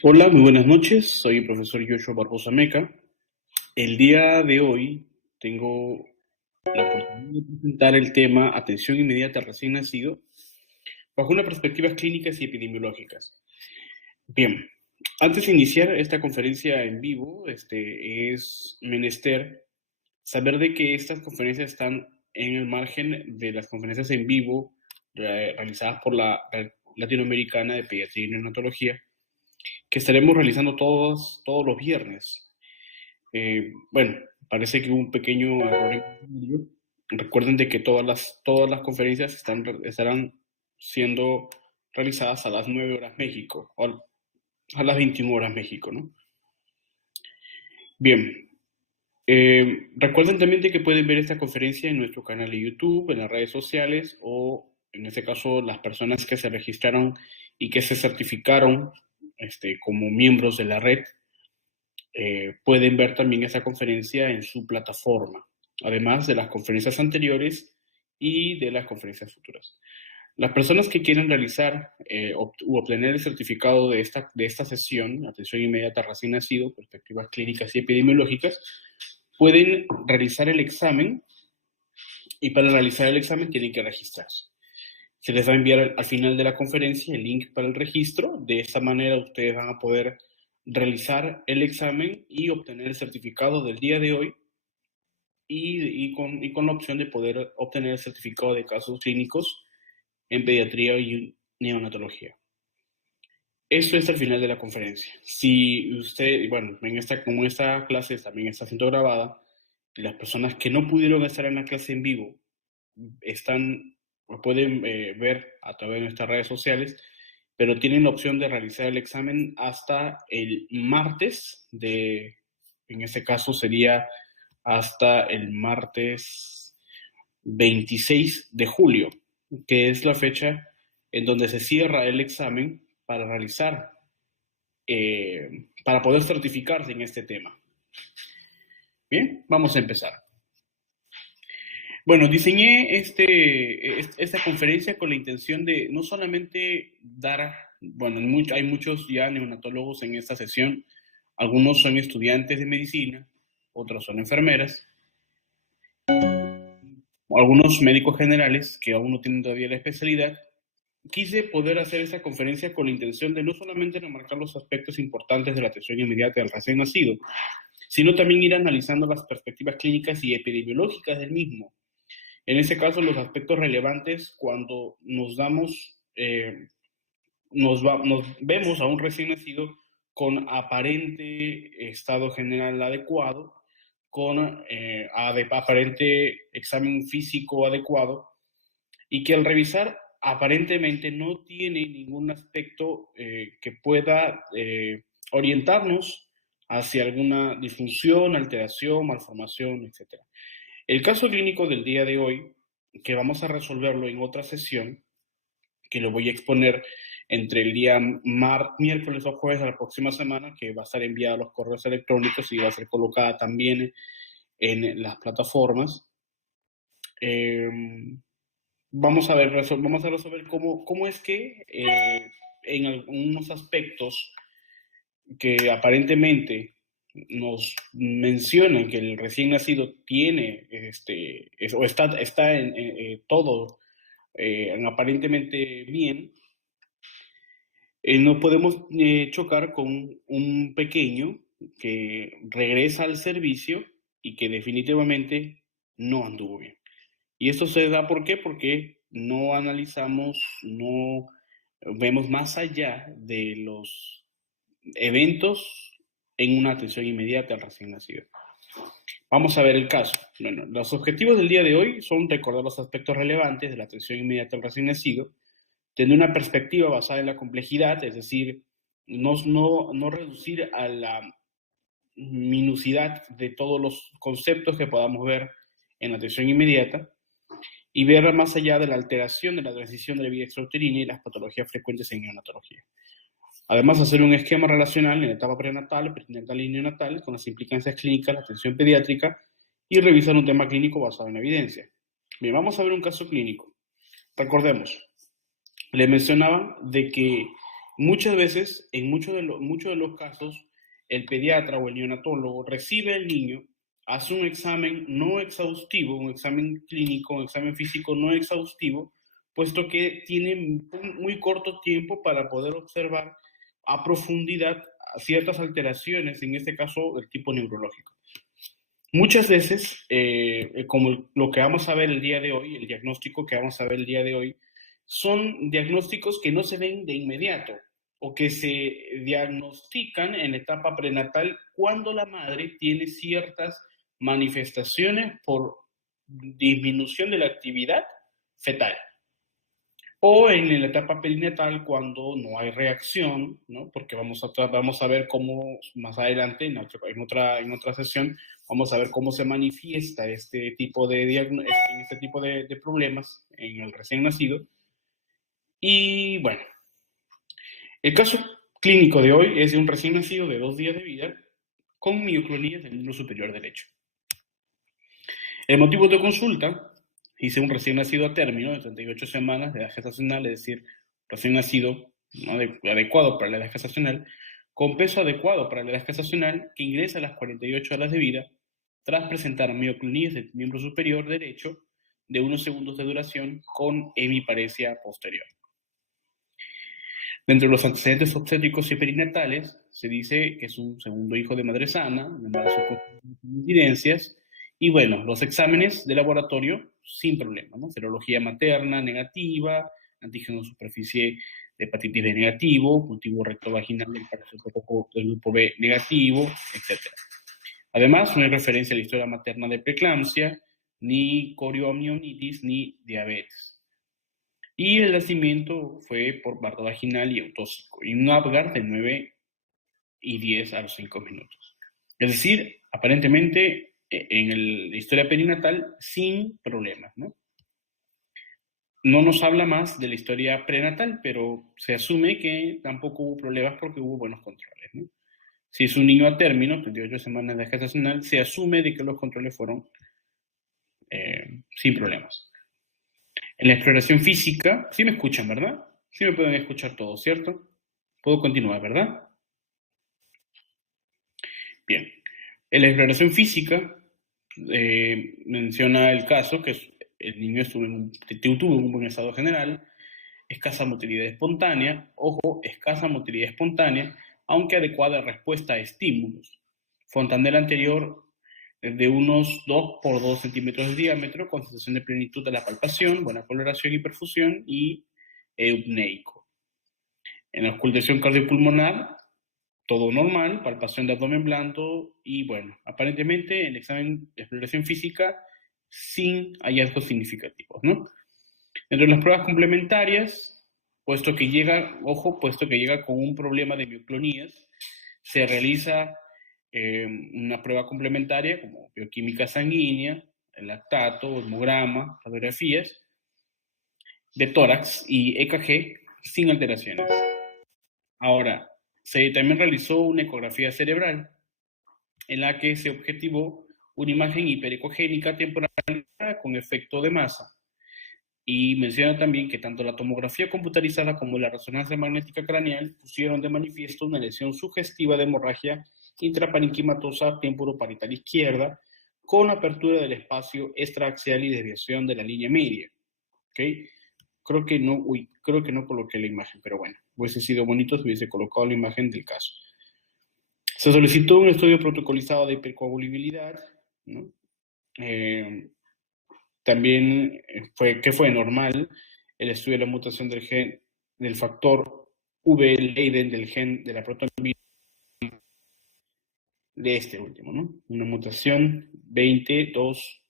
Hola, muy buenas noches. Soy el profesor Joshua Barbosa Meca. El día de hoy tengo la oportunidad de presentar el tema atención inmediata al recién nacido bajo unas perspectivas clínicas y epidemiológicas. Bien, antes de iniciar esta conferencia en vivo, es menester saber de que estas conferencias están en el margen de las conferencias en vivo realizadas por la Red Latinoamericana de Pediatría y Neonatología, que estaremos realizando todos los viernes. Bueno, parece que hubo un pequeño error en el vídeo. Recuerden de que todas las conferencias estarán siendo realizadas a las 9 horas México, o a las 21 horas México, ¿no? Bien, recuerden también de que pueden ver esta conferencia en nuestro canal de YouTube, en las redes sociales, o en este caso las personas que se registraron y que se certificaron como miembros de la red pueden ver también esta conferencia en su plataforma, además de las conferencias anteriores y de las conferencias futuras. Las personas que quieren realizar u obtener el certificado de esta sesión, atención inmediata recién nacido, perspectivas clínicas y epidemiológicas, pueden realizar el examen y para realizar el examen tienen que registrarse. Se les va a enviar al final de la conferencia el link para el registro. De esta manera ustedes van a poder realizar el examen y obtener el certificado del día de hoy y con la opción de poder obtener el certificado de casos clínicos en pediatría y neonatología. Esto es al final de la conferencia. Si usted, bueno, como esta clase también está siendo grabada, las personas que no pudieron estar en la clase en vivo pueden ver a través de nuestras redes sociales, pero tienen la opción de realizar el examen hasta el martes en este caso sería hasta el martes 26 de julio, que es la fecha en donde se cierra el examen para realizar, para poder certificarse en este tema. Bien, vamos a empezar. Bueno, diseñé esta conferencia con la intención de no solamente dar, bueno, hay muchos ya neonatólogos en esta sesión, algunos son estudiantes de medicina, otros son enfermeras, algunos médicos generales que aún no tienen todavía la especialidad. Quise poder hacer esta conferencia con la intención de no solamente remarcar los aspectos importantes de la atención inmediata del recién nacido, sino también ir analizando las perspectivas clínicas y epidemiológicas del mismo. En ese caso, los aspectos relevantes cuando nos vemos a un recién nacido con aparente estado general adecuado, con aparente examen físico adecuado, y que al revisar aparentemente no tiene ningún aspecto que pueda orientarnos hacia alguna disfunción, alteración, malformación, etc. El caso clínico del día de hoy, que vamos a resolverlo en otra sesión, que lo voy a exponer entre el día miércoles o jueves de la próxima semana, que va a estar enviada a los correos electrónicos y va a ser colocada también en las plataformas. Vamos a resolver cómo es que en algunos aspectos que aparentemente nos mencionan que el recién nacido tiene o está en todo aparentemente bien, no podemos chocar con un pequeño que regresa al servicio y que definitivamente no anduvo bien. Y esto se da ¿por qué? Porque no analizamos, no vemos más allá de los eventos en una atención inmediata al recién nacido. Vamos a ver el caso. Bueno, los objetivos del día de hoy son recordar los aspectos relevantes de la atención inmediata al recién nacido, tener una perspectiva basada en la complejidad, es decir, no reducir a la minucidad de todos los conceptos que podamos ver en la atención inmediata, y ver más allá de la alteración de la transición de la vida extrauterina y las patologías frecuentes en neonatología. Además, hacer un esquema relacional en la etapa prenatal, perinatal y neonatal con las implicancias clínicas, la atención pediátrica y revisar un tema clínico basado en evidencia. Bien, vamos a ver un caso clínico. Recordemos, le mencionaba de que Muchas veces, en muchos de los casos, el pediatra o el neonatólogo recibe al niño, hace un examen no exhaustivo, un examen clínico, un examen físico no exhaustivo, puesto que tiene muy corto tiempo para poder observar a profundidad ciertas alteraciones, en este caso del tipo neurológico. Muchas veces, como lo que vamos a ver el día de hoy, el diagnóstico que vamos a ver el día de hoy, son diagnósticos que no se ven de inmediato o que se diagnostican en la etapa prenatal cuando la madre tiene ciertas manifestaciones por disminución de la actividad fetal. O en la etapa perinatal cuando no hay reacción, ¿no? Porque vamos a ver cómo más adelante, en otra sesión, vamos a ver cómo se manifiesta este tipo de problemas en el recién nacido. Y bueno, el caso clínico de hoy es de un recién nacido de 2 días de vida con mioclonías del miembro superior derecho. El motivo de consulta: hice un recién nacido a término de 38 semanas de edad gestacional, es decir, recién nacido, ¿no?, adecuado para la edad gestacional, con peso adecuado para la edad gestacional, que ingresa a las 48 horas de vida tras presentar mioclonías del miembro superior derecho de unos segundos de duración con hemiparesia posterior. Dentro de los antecedentes obstétricos y perinatales, se dice que es un segundo hijo de madre sana, un embarazo con incidencias, y bueno, los exámenes de laboratorio sin problema, ¿no? Serología materna negativa, antígeno de superficie de hepatitis B negativo, cultivo rectovaginal del parasitococo del grupo B negativo, etc. Además, no hay referencia a la historia materna de preeclampsia, ni corioamionitis, ni diabetes. Y el nacimiento fue por parto vaginal y autóxico, y un Apgar de 9 y 10 a los 5 minutos. Es decir, aparentemente la historia perinatal sin problemas, ¿no? No nos habla más de la historia prenatal, pero se asume que tampoco hubo problemas porque hubo buenos controles, ¿no? Si es un niño a término, 38 semanas de gestacional, se asume de que los controles fueron sin problemas. En la exploración física, sí me escuchan, ¿verdad? Sí me pueden escuchar todos, ¿cierto? Puedo continuar, ¿verdad? Bien. En la exploración física menciona el caso que el niño tuvo un buen estado general, escasa motilidad espontánea, ojo, escasa motilidad espontánea, aunque adecuada respuesta a estímulos. Fontanela anterior de unos 2 por 2 centímetros de diámetro, con sensación de plenitud de la palpación, buena coloración y perfusión, y eupneico. En la auscultación cardiopulmonar, todo normal, palpación de abdomen blando y bueno, aparentemente el examen de exploración física sin hallazgos significativos, ¿no? Dentro de las pruebas complementarias, puesto que llega con un problema de mioclonías, se realiza una prueba complementaria como bioquímica sanguínea, el lactato, hemograma, radiografías de tórax y EKG sin alteraciones. Ahora, se también realizó una ecografía cerebral en la que se objetivó una imagen hiperecogénica temporal con efecto de masa. Y menciona también que tanto la tomografía computarizada como la resonancia magnética craneal pusieron de manifiesto una lesión sugestiva de hemorragia intraparenquimatosa temporoparietal izquierda con apertura del espacio extraaxial y desviación de la línea media. ¿Okay? Creo que no coloqué la imagen, pero bueno, hubiese sido bonito si hubiese colocado la imagen del caso. Se solicitó un estudio protocolizado de hipercoagulabilidad, ¿no? También fue normal el estudio de la mutación del gen del factor V Leiden del gen de la proteína de este último, ¿no? Una mutación 22.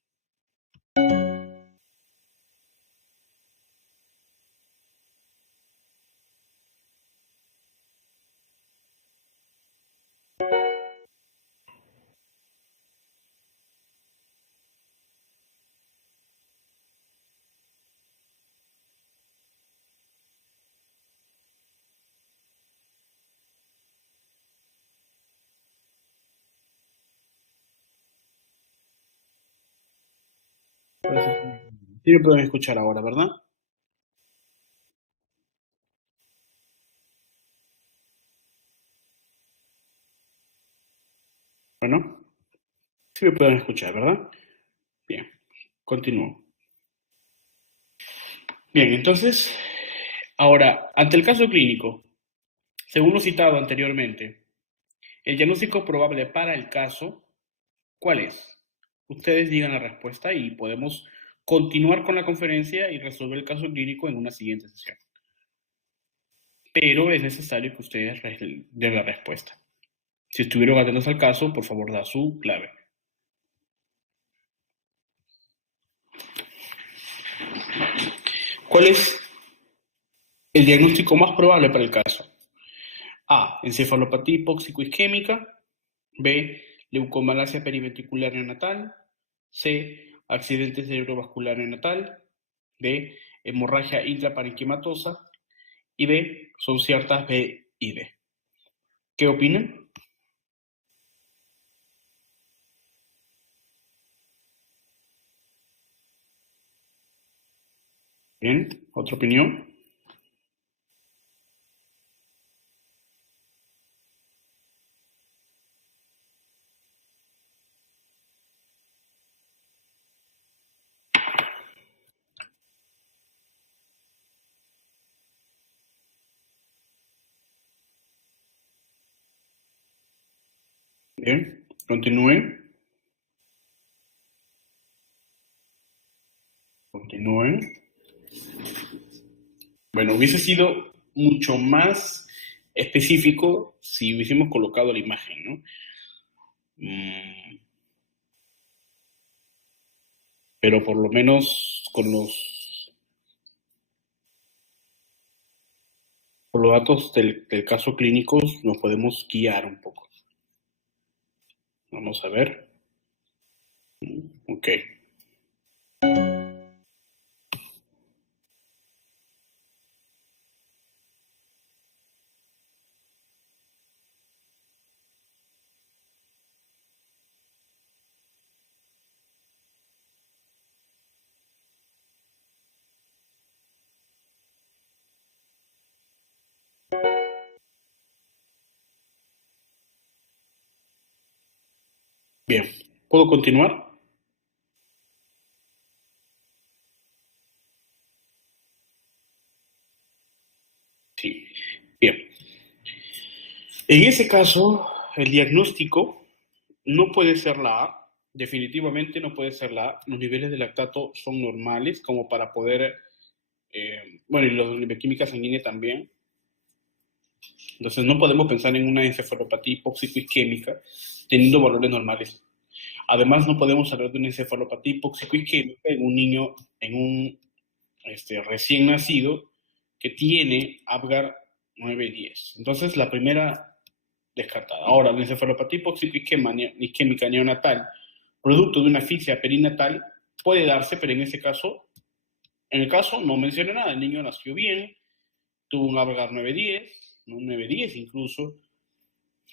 Sí me pueden escuchar ahora, ¿verdad? Bueno, sí me pueden escuchar, ¿verdad? Bien, continúo. Bien, entonces, ahora, ante el caso clínico, según lo citado anteriormente, el diagnóstico probable para el caso, ¿cuál es? Ustedes digan la respuesta y podemos continuar con la conferencia y resolver el caso clínico en una siguiente sesión. Pero es necesario que ustedes den la respuesta. Si estuvieron atentos al caso, por favor, da su clave. ¿Cuál es el diagnóstico más probable para el caso? A. Encefalopatía hipóxico-isquémica. B. Leucomalacia periventricular neonatal. C. Accidente cerebrovascular neonatal. D. Hemorragia intraparenquimatosa. Y D. Son ciertas B y D. ¿Qué opinan? Bien, ¿otra opinión? Bien, continúen. Continúen. Bueno, hubiese sido mucho más específico si hubiésemos colocado la imagen, ¿no? Mm, pero por lo menos con los datos del caso clínico nos podemos guiar un poco. Vamos a ver. Ok. Bien. ¿Puedo continuar? Sí. Bien. En ese caso, el diagnóstico no puede ser la A. Definitivamente no puede ser la A. Los niveles de lactato son normales como para poder, bueno, y los de bioquímica sanguínea también. Entonces no podemos pensar en una encefalopatía hipóxico-isquémica teniendo valores normales. Además, no podemos hablar de una encefalopatía hipóxico-isquémica en un niño, en un recién nacido que tiene Apgar 9-10. Entonces, la primera descartada. Ahora, la encefalopatía hipóxico-isquémica neonatal, producto de una asfixia perinatal, puede darse, pero en ese caso, en el caso no menciona nada. El niño nació bien, tuvo un Apgar 9-10, un 9-10 incluso.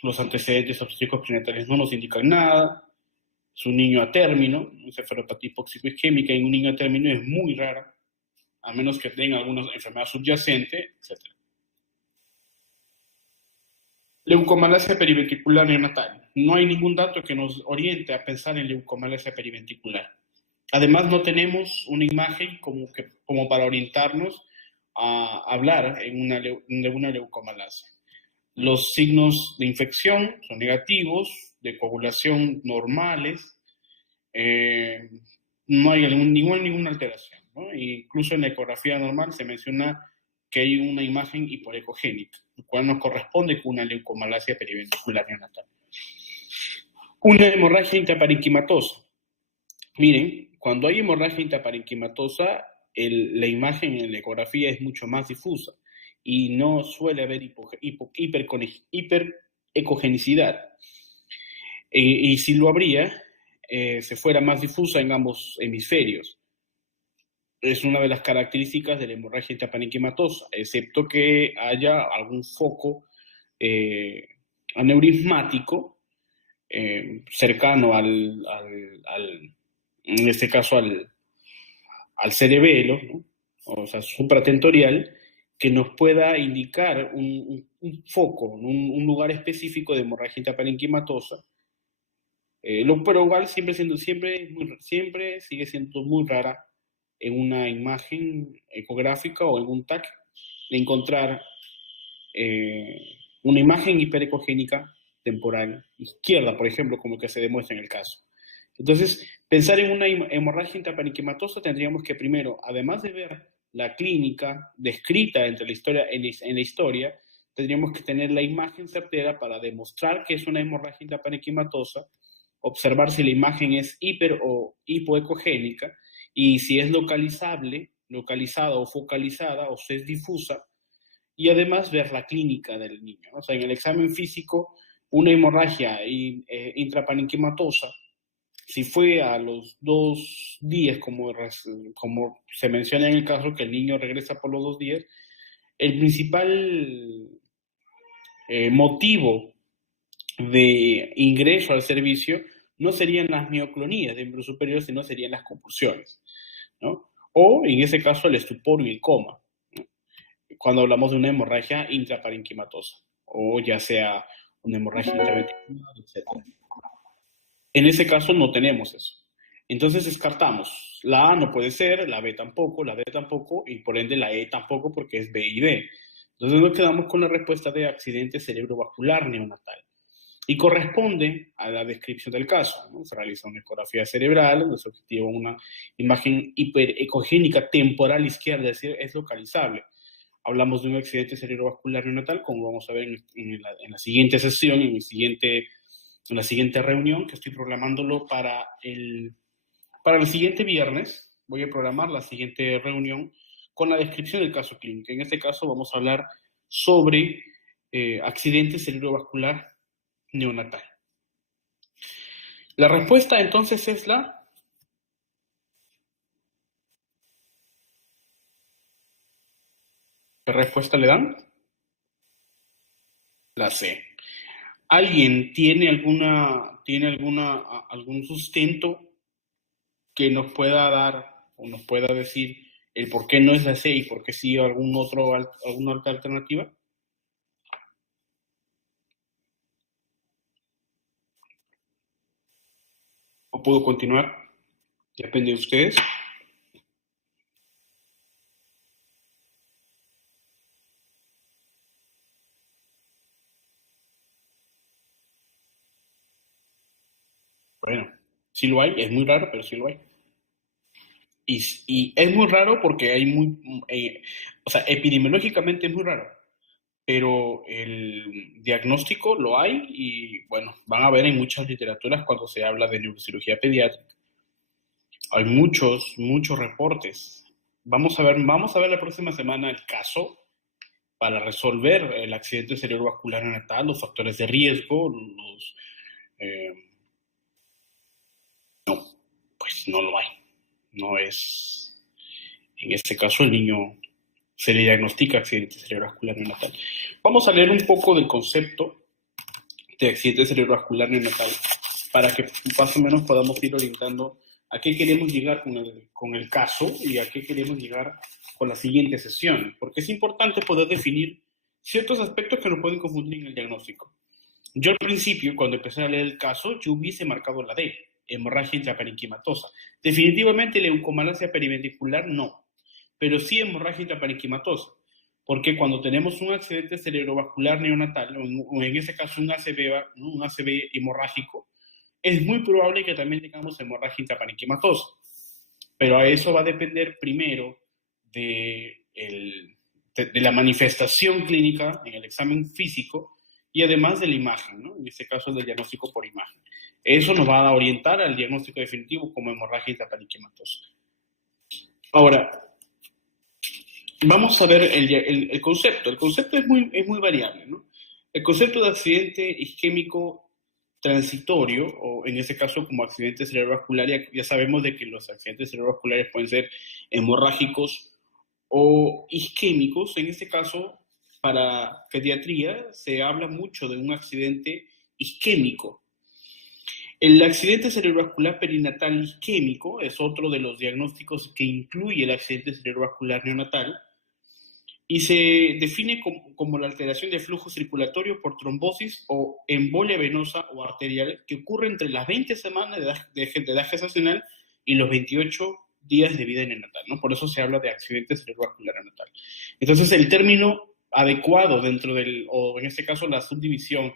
Los antecedentes obstétricos prenatales no nos indican nada. Es un niño a término, encefalopatía hipóxico-isquémica en un niño a término es muy rara, a menos que tenga alguna enfermedad subyacente, etc. Leucomalacia periventricular neonatal. No hay ningún dato que nos oriente a pensar en leucomalacia periventricular. Además, no tenemos una imagen como para orientarnos a hablar de una leucomalacia. Los signos de infección son negativos, de coagulación normales, no hay ninguna alteración, ¿no? Incluso en la ecografía normal se menciona que hay una imagen hipoecogénica, lo cual nos corresponde con una leucomalacia periventricular neonatal. Una hemorragia intraparenquimatosa. Miren, cuando hay hemorragia intraparenquimatosa, la imagen en la ecografía es mucho más difusa y no suele haber hiperecogenicidad. Y si lo habría, se fuera más difusa en ambos hemisferios. Es una de las características de la hemorragia intraparenquimatosa, excepto que haya algún foco aneurismático cercano en este caso al cerebelo, ¿no? O sea, supratentorial, que nos pueda indicar un foco, un lugar específico de hemorragia intraparenquimatosa, Pero igual siempre sigue siendo muy rara en una imagen ecográfica o en un TAC encontrar eh, una imagen hiperecogénica temporal izquierda, por ejemplo, como que se demuestra en el caso. Entonces, pensar en una hemorragia intraparenquimatosa tendríamos que primero, además de ver la clínica descrita entre la historia, en la historia, tendríamos que tener la imagen certera para demostrar que es una hemorragia intraparenquimatosa, observar si la imagen es hiper o hipoecogénica y si es localizada o focalizada o si es difusa, y además ver la clínica del niño. O sea, en el examen físico, una hemorragia intraparenquimatosa, si fue a los 2 días, como se menciona en el caso que el niño regresa por los 2 días, el principal motivo de ingreso al servicio no serían las mioclonías de miembro superior, sino serían las convulsiones, ¿no? O en ese caso el estupor y el coma, ¿no? Cuando hablamos de una hemorragia intraparenquimatosa, o ya sea una hemorragia intraventricular, etc. En ese caso no tenemos eso. Entonces descartamos. La A no puede ser, la B tampoco, la D tampoco, y por ende la E tampoco porque es B y D. Entonces nos quedamos con la respuesta de accidente cerebrovascular neonatal. Y corresponde a la descripción del caso, ¿no? Se realiza una ecografía cerebral, donde se objetiva una imagen hiperecogénica temporal izquierda, es decir, es localizable. Hablamos de un accidente cerebrovascular neonatal, como vamos a ver en la siguiente sesión, en la siguiente reunión, que estoy programándolo para el siguiente viernes. Voy a programar la siguiente reunión con la descripción del caso clínico. En este caso vamos a hablar sobre accidente cerebrovascular neonatal. La respuesta entonces es ¿qué respuesta le dan? La C. ¿Alguien tiene algún sustento que nos pueda dar o nos pueda decir el por qué no es la C y por qué sí alguna otra alternativa? ¿O puedo continuar? Depende de ustedes. Bueno, sí lo hay, es muy raro, pero sí lo hay. Y es muy raro porque o sea, epidemiológicamente es muy raro, pero el diagnóstico lo hay y bueno, van a ver en muchas literaturas cuando se habla de neurocirugía pediátrica. Hay muchos reportes. Vamos a ver la próxima semana el caso para resolver el accidente cerebrovascular neonatal, los factores de riesgo, eh, pues no lo hay. No es, en este caso el niño se le diagnostica accidente cerebrovascular neonatal. Vamos a leer un poco del concepto de accidente cerebrovascular neonatal para que más o menos podamos ir orientando a qué queremos llegar con el caso y a qué queremos llegar con la siguiente sesión, porque es importante poder definir ciertos aspectos que nos pueden confundir en el diagnóstico. Yo al principio, cuando empecé a leer el caso, yo hubiese marcado la D, hemorragia intraparenquimatosa. Definitivamente leucomalacia periventricular no, pero sí hemorragia intraparenquimatosa, porque cuando tenemos un accidente cerebrovascular neonatal, o en ese caso un ACV hemorrágico, es muy probable que también tengamos hemorragia intraparenquimatosa. Pero a eso va a depender primero de la manifestación clínica en el examen físico y además de la imagen, ¿no? En este caso del diagnóstico por imagen. Eso nos va a orientar al diagnóstico definitivo como hemorragia intraparenquimatosa. Ahora, vamos a ver el concepto. El concepto es muy variable, ¿no? El concepto de accidente isquémico transitorio, o en este caso como accidente cerebrovascular, ya sabemos de que los accidentes cerebrovasculares pueden ser hemorrágicos o isquémicos. En este caso, para pediatría, se habla mucho de un accidente isquémico. El accidente cerebrovascular perinatal isquémico es otro de los diagnósticos que incluye el accidente cerebrovascular neonatal. y se define como la alteración de flujo circulatorio por trombosis o embolia venosa o arterial que ocurre entre las 20 semanas de edad gestacional y los 28 días de vida neonatal, ¿no? Por eso se habla de accidente cerebrovascular neonatal. Entonces, el término adecuado dentro del, o en este caso la subdivisión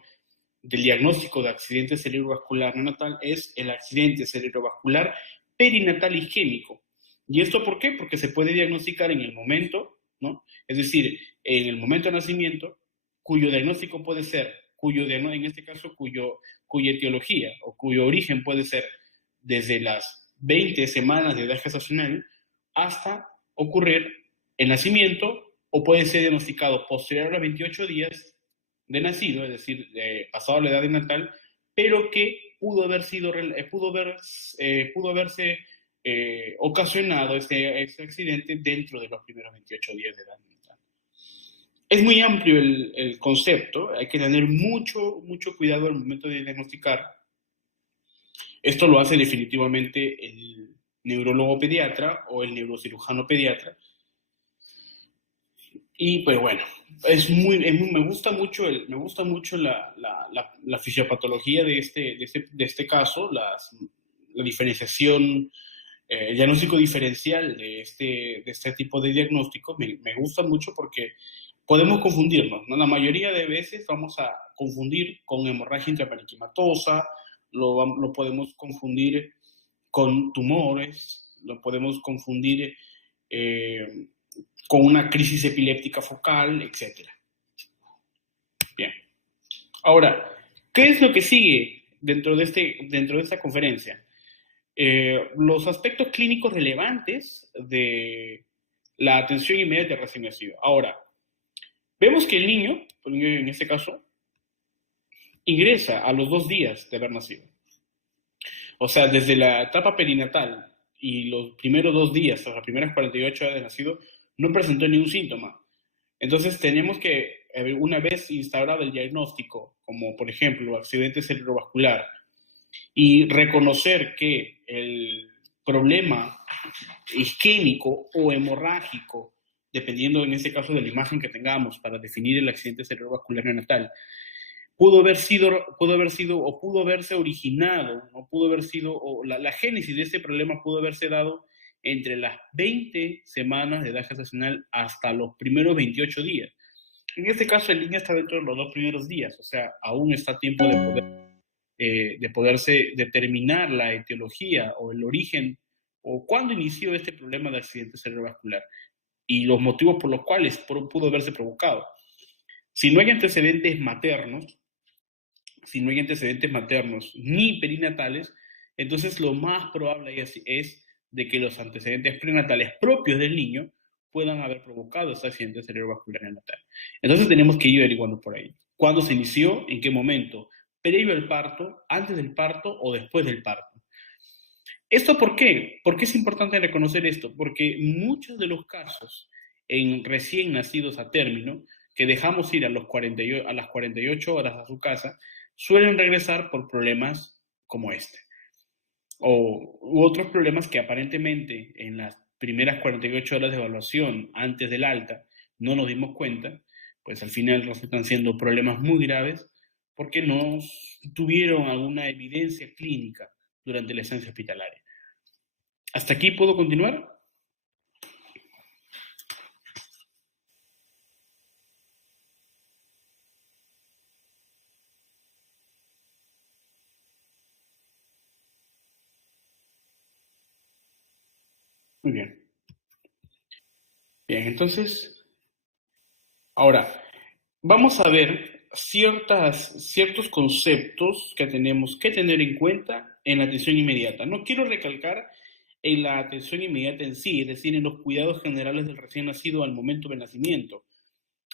del diagnóstico de accidente cerebrovascular neonatal es el accidente cerebrovascular perinatal isquémico. ¿Y esto por qué? Porque se puede diagnosticar en el momento, ¿no? Es decir, en el momento de nacimiento, cuyo diagnóstico puede ser, en este caso, cuya etiología o cuyo origen puede ser desde las 20 semanas de edad gestacional hasta ocurrir el nacimiento, o puede ser diagnosticado posterior a los 28 días de nacido, es decir, pasado la edad de natal, pero que pudo haberse ocasionado este accidente dentro de los primeros 28 días de edad natal. Es muy amplio el concepto, hay que tener mucho cuidado al momento de diagnosticar. Esto lo hace definitivamente el neurólogo pediatra o el neurocirujano pediatra. Y pues bueno, me gusta mucho la fisiopatología de este caso, la diferenciación, el diagnóstico diferencial de este tipo de diagnóstico. Me gusta mucho porque podemos confundirnos, ¿no? La mayoría de veces vamos a confundir con hemorragia intraparenquimatosa, lo podemos confundir con tumores, lo podemos confundir con una crisis epiléptica focal, etc. Bien. Ahora, ¿qué es lo que sigue dentro de esta conferencia? Los aspectos clínicos relevantes de la atención inmediata de recién nacido. Ahora, vemos que el niño, en este caso, ingresa a los 2 días de haber nacido. O sea, desde la etapa perinatal y los primeros 2 días, o las primeras 48 horas de nacido, no presentó ningún síntoma. Entonces tenemos que, una vez instaurado el diagnóstico, como por ejemplo accidente cerebrovascular, y reconocer que el problema isquémico o hemorrágico, dependiendo en este caso de la imagen que tengamos para definir el accidente cerebrovascular neonatal, pudo haberse originado, ¿no? Pudo haber sido, o la génesis de este problema pudo haberse dado entre las 20 semanas de edad gestacional hasta los primeros 28 días. En este caso, el niño está dentro de los 2 primeros días, o sea, aún está a tiempo de poderse determinar la etiología o el origen o cuándo inició este problema de accidente cerebrovascular y los motivos por los cuales pudo haberse provocado. Si no hay antecedentes maternos ni perinatales, entonces lo más probable es de que los antecedentes prenatales propios del niño puedan haber provocado este accidente cerebrovascular neonatal. Entonces tenemos que ir averiguando por ahí. ¿Cuándo se inició? ¿En qué momento? ¿Previo al parto? ¿Antes del parto? ¿O después del parto? ¿Esto por qué? ¿Por qué es importante reconocer esto? Porque muchos de los casos en recién nacidos a término, que dejamos ir a las 48 horas a su casa, suelen regresar por problemas como este. U otros problemas que aparentemente en las primeras 48 horas de evaluación antes del alta no nos dimos cuenta, pues al final resultan siendo problemas muy graves porque no tuvieron alguna evidencia clínica durante la estancia hospitalaria. ¿Hasta aquí puedo continuar? Muy bien. Bien, entonces, ahora, vamos a ver ciertos conceptos que tenemos que tener en cuenta en la atención inmediata. No quiero recalcar en la atención inmediata en sí, es decir, en los cuidados generales del recién nacido al momento del nacimiento,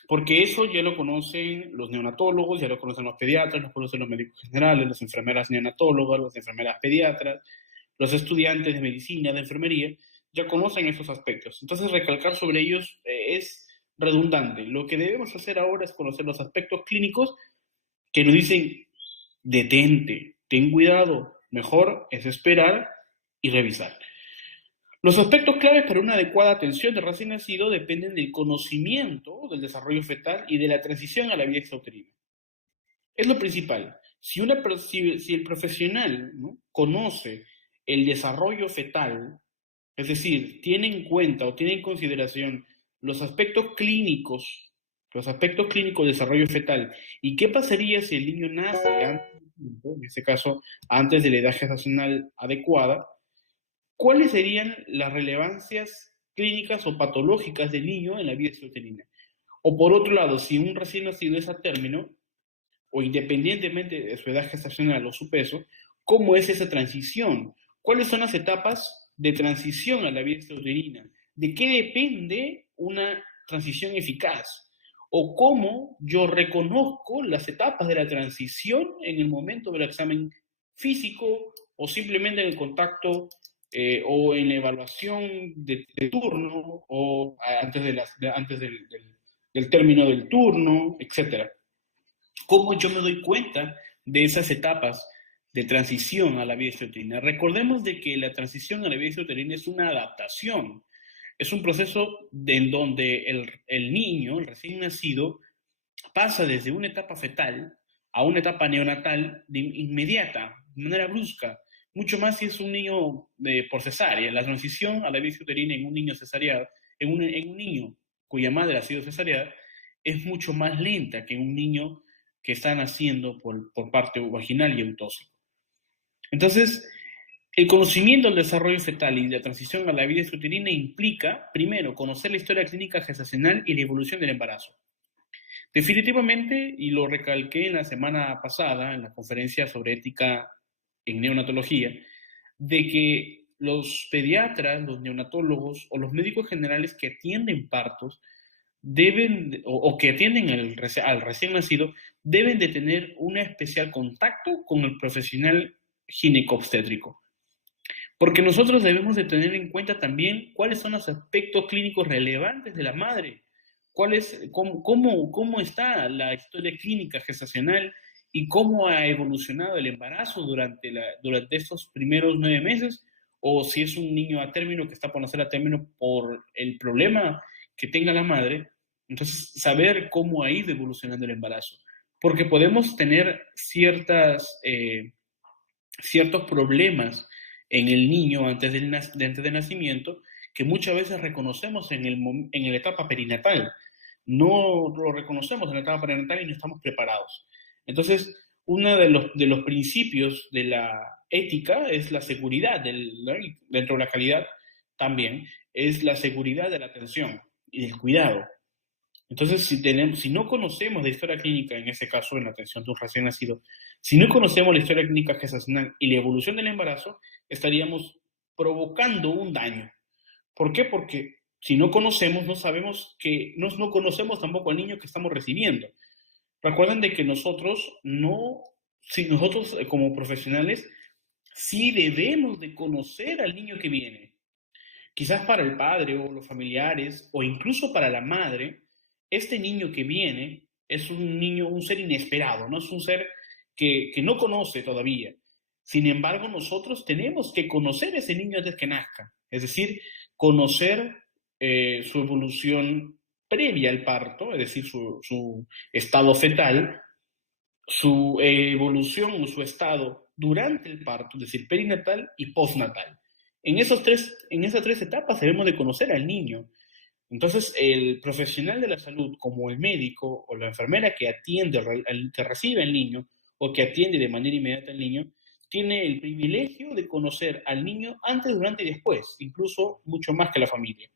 porque eso ya lo conocen los neonatólogos, ya lo conocen los pediatras, lo conocen los médicos generales, las enfermeras neonatólogas, las enfermeras pediatras, los estudiantes de medicina, de enfermería, ya conocen esos aspectos. Entonces, recalcar sobre ellos es redundante. Lo que debemos hacer ahora es conocer los aspectos clínicos que nos dicen, detente, ten cuidado, mejor es esperar y revisar. Los aspectos claves para una adecuada atención de recién nacido dependen del conocimiento del desarrollo fetal y de la transición a la vida extrauterina. Es lo principal. Si el profesional, ¿no?, conoce el desarrollo fetal, es decir, tiene en cuenta o tiene en consideración los aspectos clínicos de desarrollo fetal, y qué pasaría si el niño nace antes, en este caso, antes de la edad gestacional adecuada, ¿cuáles serían las relevancias clínicas o patológicas del niño en la vida extrauterina? O por otro lado, si un recién nacido es a término, o independientemente de su edad gestacional o su peso, ¿cómo es esa transición? ¿Cuáles son las etapas de transición a la vida extrauterina? ¿De qué depende una transición eficaz? ¿O cómo yo reconozco las etapas de la transición en el momento del examen físico o simplemente en el contacto o en la evaluación de turno o antes del término del turno, etcétera? ¿Cómo yo me doy cuenta de esas etapas de transición a la vida extrauterina? Recordemos de que la transición a la vida extrauterina es una adaptación, es un proceso en donde el niño, el recién nacido, pasa desde una etapa fetal a una etapa neonatal de inmediata, de manera brusca, mucho más si es un niño por cesárea. La transición a la vida extrauterina en un niño cesareado, en un niño cuya madre ha sido cesareada, es mucho más lenta que en un niño que está naciendo por parte vaginal y autóxico. Entonces, el conocimiento del desarrollo fetal y la transición a la vida extrauterina implica, primero, conocer la historia clínica gestacional y la evolución del embarazo. Definitivamente, y lo recalqué en la semana pasada en la conferencia sobre ética en neonatología, de que los pediatras, los neonatólogos o los médicos generales que atienden partos deben, o que atienden al recién nacido, deben de tener un especial contacto con el profesional ginecobstétrico. Porque nosotros debemos de tener en cuenta también cuáles son los aspectos clínicos relevantes de la madre, cómo está la historia clínica gestacional y cómo ha evolucionado el embarazo durante estos primeros 9 meses, o si es un niño a término que está por nacer a término por el problema que tenga la madre. Entonces, saber cómo ha ido evolucionando el embarazo. Porque podemos tener ciertos problemas en el niño antes del nacimiento que muchas veces reconocemos en la etapa perinatal. No lo reconocemos en la etapa perinatal y no estamos preparados. Entonces, uno de los principios de la ética es la seguridad, dentro de la calidad también, es la seguridad de la atención y del cuidado. Entonces, si no conocemos la historia clínica, en ese caso, en la atención de un recién nacido, si no conocemos la historia clínica gestacional y la evolución del embarazo, estaríamos provocando un daño. ¿Por qué? Porque si no conocemos, no sabemos no conocemos tampoco al niño que estamos recibiendo. Recuerden de que nosotros como profesionales, sí debemos de conocer al niño que viene. Quizás para el padre o los familiares, o incluso para la madre, este niño que viene es un ser inesperado, ¿no? Es un ser que no conoce todavía. Sin embargo, nosotros tenemos que conocer a ese niño antes que nazca. Es decir, conocer su evolución previa al parto, es decir, su estado fetal, su evolución o su estado durante el parto, es decir, perinatal y postnatal. En esas tres etapas debemos de conocer al niño. Entonces, el profesional de la salud, como el médico o la enfermera que atiende, que recibe al niño o que atiende de manera inmediata al niño, tiene el privilegio de conocer al niño antes, durante y después, incluso mucho más que la familia.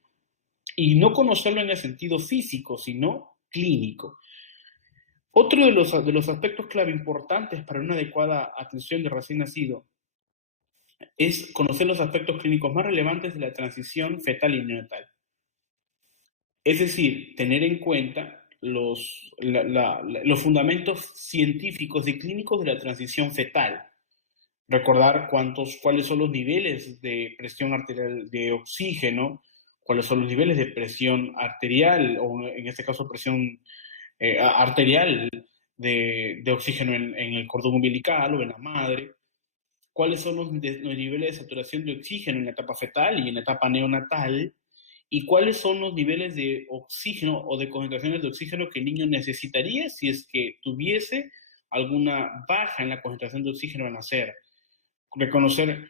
Y no conocerlo en el sentido físico, sino clínico. Otro de los aspectos clave importantes para una adecuada atención de recién nacido es conocer los aspectos clínicos más relevantes de la transición fetal y neonatal. Es decir, tener en cuenta los fundamentos científicos y clínicos de la transición fetal. Recordar cuáles son los niveles de presión arterial de oxígeno, cuáles son los niveles de presión arterial, o en este caso presión arterial de oxígeno en el cordón umbilical o en la madre. cuáles son los niveles de saturación de oxígeno en la etapa fetal y en la etapa neonatal, y cuáles son los niveles de oxígeno o de concentraciones de oxígeno que el niño necesitaría si es que tuviese alguna baja en la concentración de oxígeno al nacer. Reconocer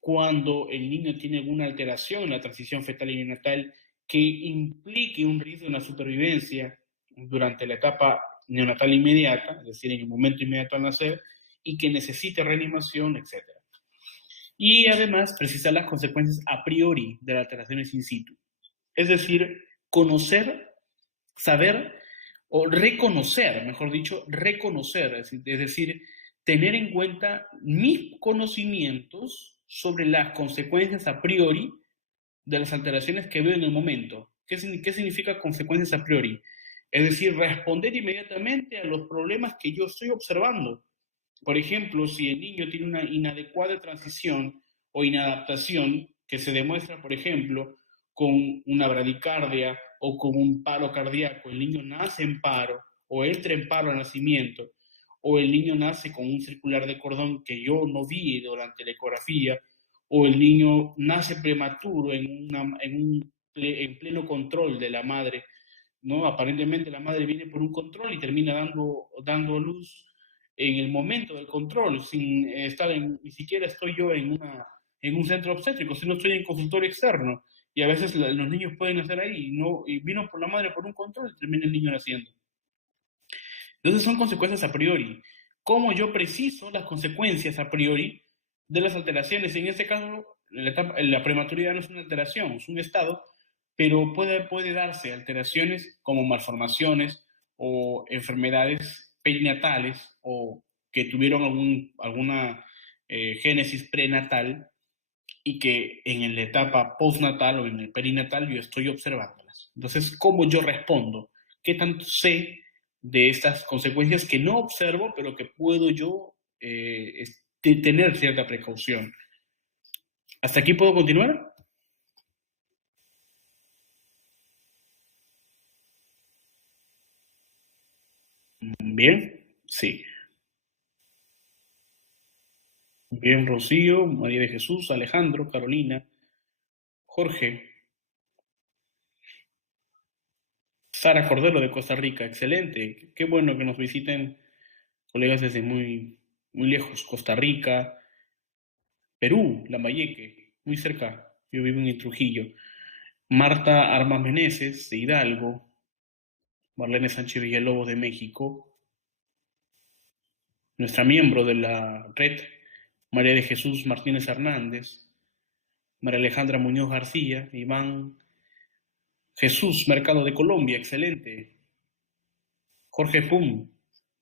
cuando el niño tiene alguna alteración en la transición fetal y neonatal que implique un riesgo en la supervivencia durante la etapa neonatal inmediata, es decir, en el momento inmediato al nacer, y que necesite reanimación, etc. Y además precisar las consecuencias a priori de las alteraciones in situ. Es decir, conocer, saber o reconocer, mejor dicho, reconocer, es decir, tener en cuenta mis conocimientos sobre las consecuencias a priori de las alteraciones que veo en el momento. ¿Qué significa consecuencias a priori? Es decir, responder inmediatamente a los problemas que yo estoy observando. Por ejemplo, si el niño tiene una inadecuada transición o inadaptación que se demuestra, por ejemplo, con una bradicardia o con un paro cardíaco, el niño nace en paro o entra en paro al nacimiento, o el niño nace con un circular de cordón que yo no vi durante la ecografía, o el niño nace prematuro en pleno control de la madre, ¿no? Aparentemente la madre viene por un control y termina dando luz en el momento del control, sin estar ni siquiera estoy yo en un centro obstétrico, sino estoy en consultorio externo. Y a veces los niños pueden nacer ahí, ¿no? Y vino por la madre por un control y termina el niño naciendo. Entonces son consecuencias a priori. ¿Cómo yo preciso las consecuencias a priori de las alteraciones? En este caso, la prematuridad no es una alteración, es un estado, pero puede darse alteraciones como malformaciones o enfermedades perinatales o que tuvieron alguna génesis prenatal y que en la etapa postnatal o en el perinatal yo estoy observándolas. Entonces, ¿cómo yo respondo? ¿Qué tanto sé de estas consecuencias que no observo, pero que puedo yo tener cierta precaución? ¿Hasta aquí puedo continuar? Bien, sí. Bien, Rocío, María de Jesús, Alejandro, Carolina, Jorge, Sara Cordero de Costa Rica, excelente. Qué bueno que nos visiten colegas desde muy lejos. Costa Rica, Perú, Lambayeque, muy cerca. Yo vivo en Trujillo. Marta Armas Meneses, de Hidalgo. Marlene Sánchez Villalobos, de México. Nuestra miembro de la red, María de Jesús Martínez Hernández. María Alejandra Muñoz García. Iván Jesús Mercado de Colombia, excelente. Jorge Pum,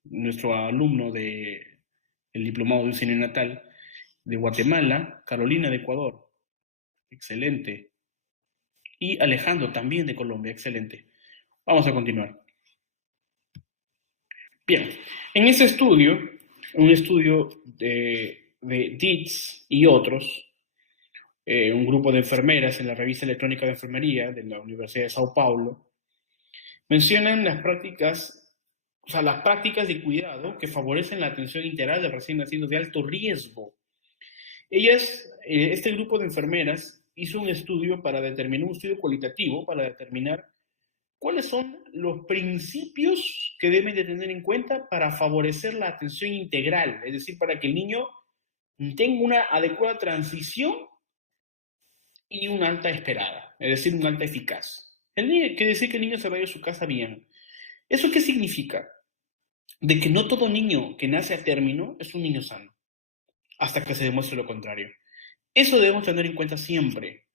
nuestro alumno del Diplomado de Diseño Natal, de Guatemala. Carolina, de Ecuador, excelente. Y Alejandro, también de Colombia, excelente. Vamos a continuar. Bien, en ese estudio, un estudio de Dietz y otros, un grupo de enfermeras en la revista electrónica de enfermería de la Universidad de Sao Paulo, mencionan las prácticas, o sea, las prácticas de cuidado que favorecen la atención integral de recién nacidos de alto riesgo. Este grupo de enfermeras hizo un estudio un estudio cualitativo para determinar cuáles son los principios que deben de tener en cuenta para favorecer la atención integral, es decir, para que el niño tenga una adecuada transición y una alta esperada, es decir, una alta eficaz. Quiere decir que el niño se vaya a su casa bien. ¿Eso qué significa? De que no todo niño que nace a término es un niño sano, hasta que se demuestre lo contrario. Eso debemos tener en cuenta siempre,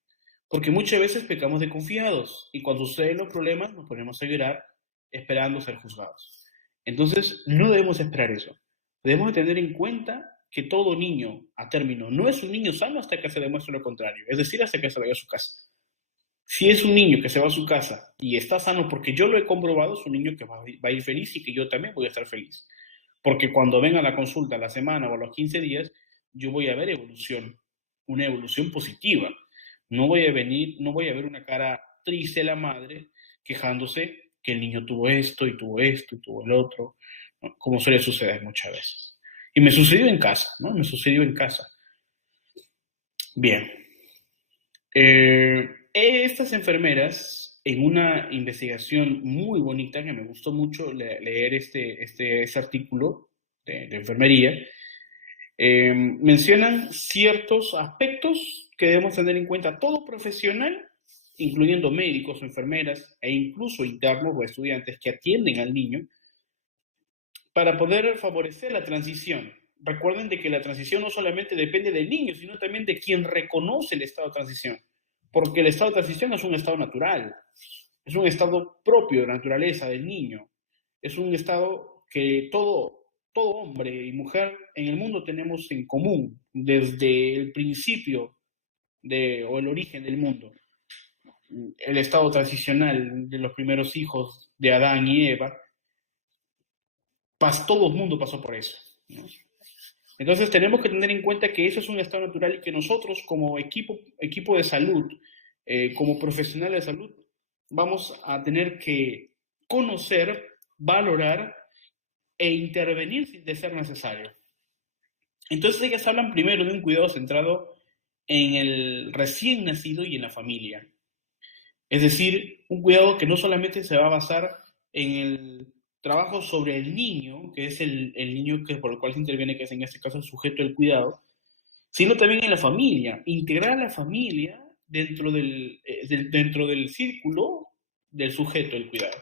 porque muchas veces pecamos de confiados y cuando suceden los problemas nos ponemos a llorar esperando ser juzgados. Entonces, no debemos esperar eso. Debemos tener en cuenta que todo niño a término no es un niño sano hasta que se demuestre lo contrario, es decir, hasta que se vaya a su casa. Si es un niño que se va a su casa y está sano porque yo lo he comprobado, es un niño que va a ir feliz y que yo también voy a estar feliz. Porque cuando venga la consulta a la semana o a los 15 días, yo voy a ver evolución, una evolución positiva. No voy a ver una cara triste de la madre quejándose que el niño tuvo esto y tuvo esto y tuvo el otro, ¿no? Como suele suceder muchas veces. Y me sucedió en casa, ¿no? Me sucedió en casa. Bien. Estas enfermeras, en una investigación muy bonita, que me gustó mucho leer ese artículo de enfermería, mencionan ciertos aspectos que debemos tener en cuenta todo profesional, incluyendo médicos o enfermeras, e incluso internos o estudiantes que atienden al niño, para poder favorecer la transición. Recuerden de que la transición no solamente depende del niño, sino también de quien reconoce el estado de transición, porque el estado de transición es un estado natural, es un estado propio de la naturaleza del niño, es un estado que todo hombre y mujer en el mundo tenemos en común desde el principio o el origen del mundo. El estado transicional de los primeros hijos de Adán y Eva, todo el mundo pasó por eso, ¿no? Entonces tenemos que tener en cuenta que eso es un estado natural y que nosotros como equipo de salud, como profesionales de salud, vamos a tener que conocer, valorar e intervenir de ser necesario. Entonces ellas hablan primero de un cuidado centrado en el recién nacido y en la familia. Es decir, un cuidado que no solamente se va a basar en el trabajo sobre el niño, que es el niño por el cual se interviene, que es en este caso el sujeto del cuidado, sino también en la familia, integrar a la familia dentro del círculo del sujeto del cuidado.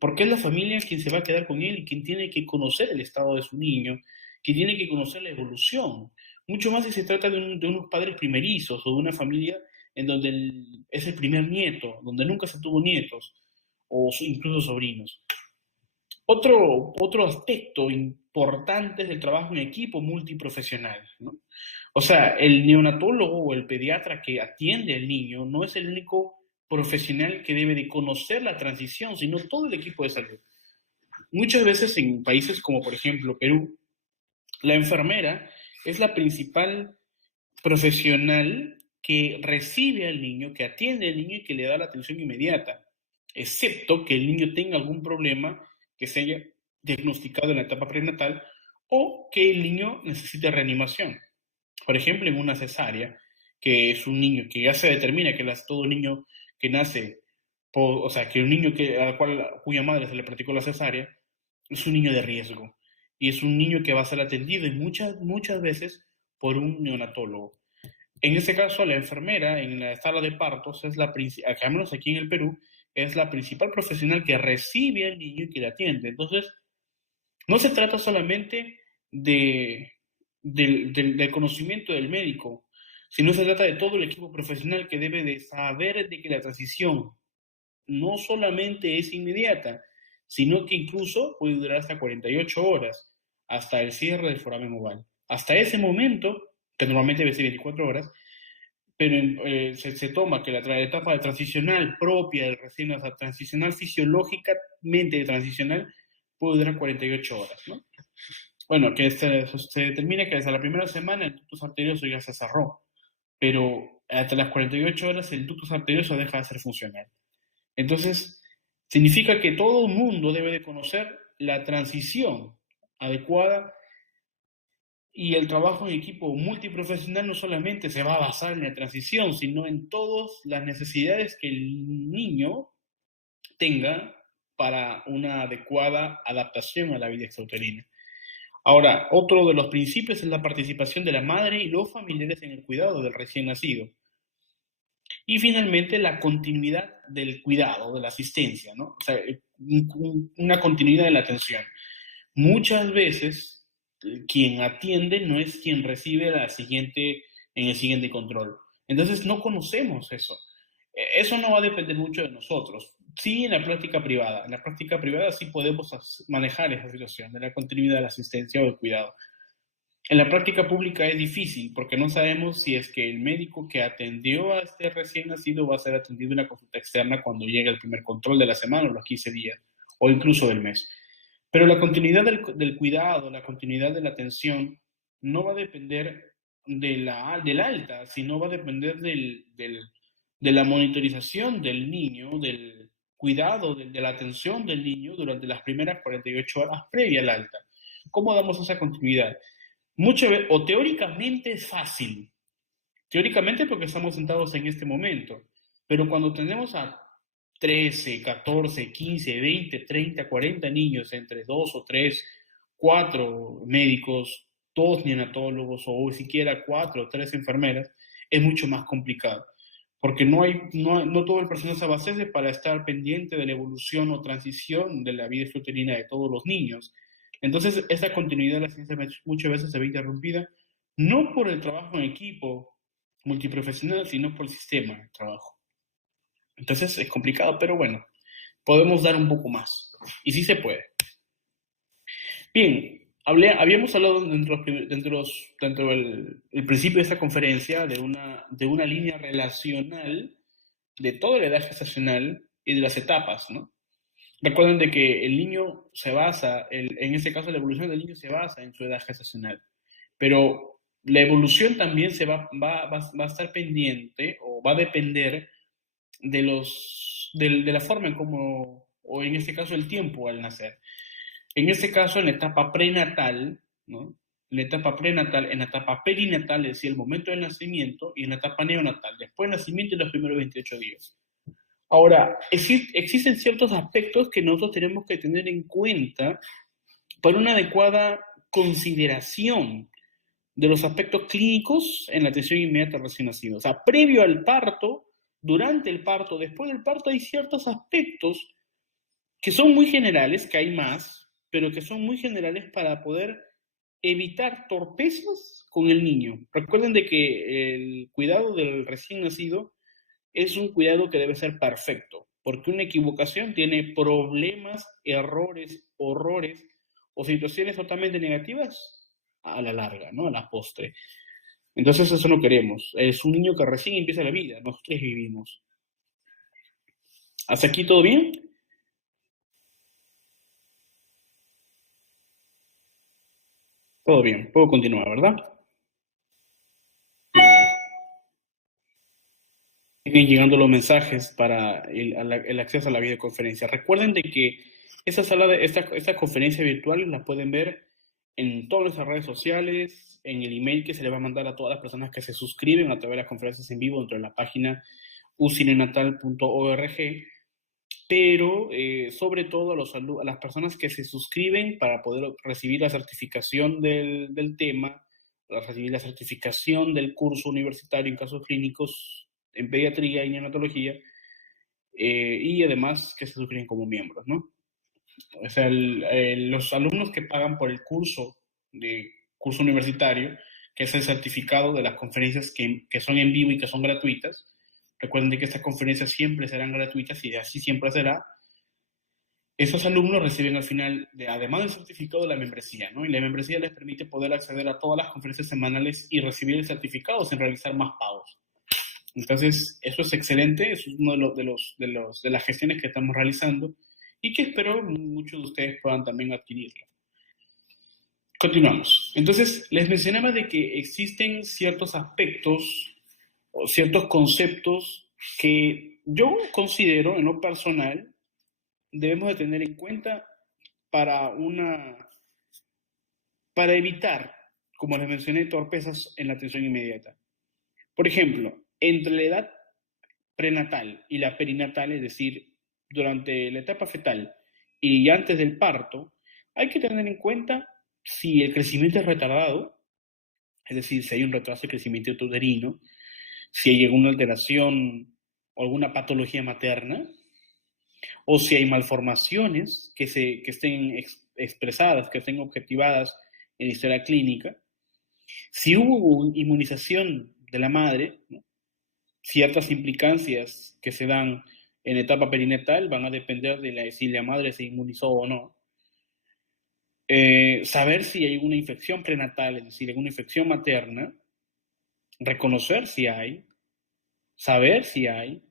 Porque es la familia quien se va a quedar con él y quien tiene que conocer el estado de su niño, quien tiene que conocer la evolución. Mucho más si se trata de unos padres primerizos o de una familia en donde es el primer nieto, donde nunca se tuvo nietos o incluso sobrinos. Otro aspecto importante es el trabajo en equipo multiprofesional, ¿no? O sea, el neonatólogo o el pediatra que atiende al niño no es el único profesional que debe de conocer la transición, sino todo el equipo de salud. Muchas veces en países como por ejemplo Perú, la enfermera es la principal profesional que recibe al niño, que atiende al niño y que le da la atención inmediata, excepto que el niño tenga algún problema que se haya diagnosticado en la etapa prenatal o que el niño necesite reanimación. Por ejemplo, en una cesárea, que es un niño que ya se determina que todo niño que nace, o sea, que un niño cuya madre se le practicó la cesárea, es un niño de riesgo. Y es un niño que va a ser atendido muchas veces por un neonatólogo. En este caso, la enfermera en la sala de partos es al menos aquí en el Perú, es la principal profesional que recibe al niño y que le atiende. Entonces, no se trata solamente del conocimiento del médico, sino se trata de todo el equipo profesional que debe de saber de que la transición no solamente es inmediata, sino que incluso puede durar hasta 48 horas, hasta el cierre del foramen oval. Hasta ese momento, que normalmente debe ser 24 horas, pero se toma que la etapa de transicional propia del recién nacido, transicional fisiológicamente transicional, puede durar 48 horas, ¿no? Bueno, que se determina que desde la primera semana el ductus arterioso ya se cerró, pero hasta las 48 horas el ductus arterioso deja de ser funcional. Entonces, significa que todo el mundo debe de conocer la transición adecuada y el trabajo en equipo multiprofesional no solamente se va a basar en la transición, sino en todas las necesidades que el niño tenga para una adecuada adaptación a la vida extrauterina. Ahora, otro de los principios es la participación de la madre y los familiares en el cuidado del recién nacido. Y finalmente, la continuidad del cuidado, de la asistencia, ¿no? O sea, una continuidad de la atención. Muchas veces, quien atiende no es quien recibe en el siguiente control. Entonces, no conocemos eso. Eso no va a depender mucho de nosotros. Sí, en la práctica privada. En la práctica privada sí podemos manejar esa situación de la continuidad de la asistencia o del cuidado. En la práctica pública es difícil porque no sabemos si es que el médico que atendió a este recién nacido va a ser atendido en una consulta externa cuando llegue el primer control de la semana o los 15 días o incluso del mes. Pero la continuidad del cuidado, la continuidad de la atención no va a depender del alta, sino va a depender de la monitorización del niño, del cuidado, de la atención del niño durante las primeras 48 horas previa al alta. ¿Cómo damos esa continuidad? O teóricamente es fácil, Teóricamente porque estamos sentados en este momento, pero cuando tenemos a 13, 14, 15, 20, 30, 40 niños entre 2 o 3, 4 médicos, 2 neonatólogos o siquiera 4 o 3 enfermeras, es mucho más complicado, porque no todo el personal se abastece para estar pendiente de la evolución o transición de la vida extrauterina de todos los niños. Entonces, esta continuidad de la ciencia muchas veces se ve interrumpida, no por el trabajo en equipo multiprofesional, sino por el sistema de trabajo. Entonces, es complicado, pero bueno, podemos dar un poco más. Y sí se puede. Bien, habíamos hablado dentro del principio de esta conferencia de una línea relacional de toda la edad gestacional y de las etapas, ¿no? Recuerden de que el niño se basa, en este caso la evolución del niño se basa en su edad gestacional, pero la evolución también va a estar pendiente o va a depender de la forma en cómo, o en este caso el tiempo al nacer. En este caso, en la etapa prenatal, ¿no? En la etapa prenatal, en la etapa perinatal, es decir, el momento del nacimiento, y en la etapa neonatal, después del nacimiento y los primeros 28 días. Ahora, existen ciertos aspectos que nosotros tenemos que tener en cuenta para una adecuada consideración de los aspectos clínicos en la atención inmediata al recién nacido. O sea, previo al parto, durante el parto, después del parto, hay ciertos aspectos que son muy generales, que hay más, pero que son muy generales para poder evitar torpezas con el niño. Recuerden de que el cuidado del recién nacido es un cuidado que debe ser perfecto, porque una equivocación tiene problemas, errores, horrores o situaciones totalmente negativas a la larga, ¿no? A la postre. Entonces eso no queremos. Es un niño que recién empieza la vida, nosotros vivimos. ¿Hasta aquí todo bien? Todo bien, puedo continuar, ¿verdad? Siguen llegando los mensajes para el acceso a la videoconferencia. Recuerden de que esta conferencia virtual la pueden ver en todas nuestras redes sociales, en el email que se le va a mandar a todas las personas que se suscriben a través de las conferencias en vivo dentro de la página ucinenatal.org, pero sobre todo a las personas que se suscriben para poder recibir la certificación del tema, para recibir la certificación del curso universitario en casos clínicos en pediatría y neonatología, y además que se suscriben como miembros, ¿no? O sea, los alumnos que pagan por el curso universitario, que es el certificado de las conferencias que son en vivo y que son gratuitas. Recuerden de que estas conferencias siempre serán gratuitas y así siempre será. Esos alumnos reciben al final, además del certificado, la membresía, ¿no? Y la membresía les permite poder acceder a todas las conferencias semanales y recibir el certificado sin realizar más pagos. Entonces, eso es excelente, eso es uno de las gestiones que estamos realizando y que espero muchos de ustedes puedan también adquirirlo. Continuamos. Entonces, les mencionaba de que existen ciertos aspectos o ciertos conceptos que yo considero en lo personal debemos de tener en cuenta para para evitar, como les mencioné, torpezas en la atención inmediata. Por ejemplo, entre la edad prenatal y la perinatal, es decir, durante la etapa fetal y antes del parto, hay que tener en cuenta si el crecimiento es retardado, es decir, si hay un retraso de crecimiento uterino, si hay alguna alteración o alguna patología materna, o si hay malformaciones que estén expresadas, que estén objetivadas en la historia clínica, si hubo inmunización de la madre, ¿no? Ciertas implicancias que se dan en etapa perinatal van a depender de si la madre se inmunizó o no. Saber si hay una infección prenatal, es decir, alguna infección materna, reconocer si hay, saber si hay,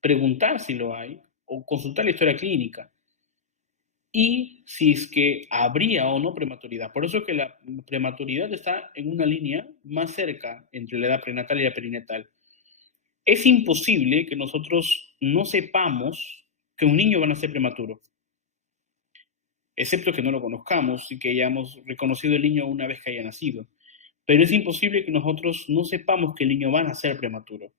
preguntar si lo hay, o consultar la historia clínica. Y si es que habría o no prematuridad. Por eso que la prematuridad está en una línea más cerca entre la edad prenatal y la perinatal. Es imposible que nosotros no sepamos que un niño va a nacer prematuro, excepto que no lo conozcamos y que hayamos reconocido el niño una vez que haya nacido. Pero es imposible que nosotros no sepamos que el niño va a nacer prematuro,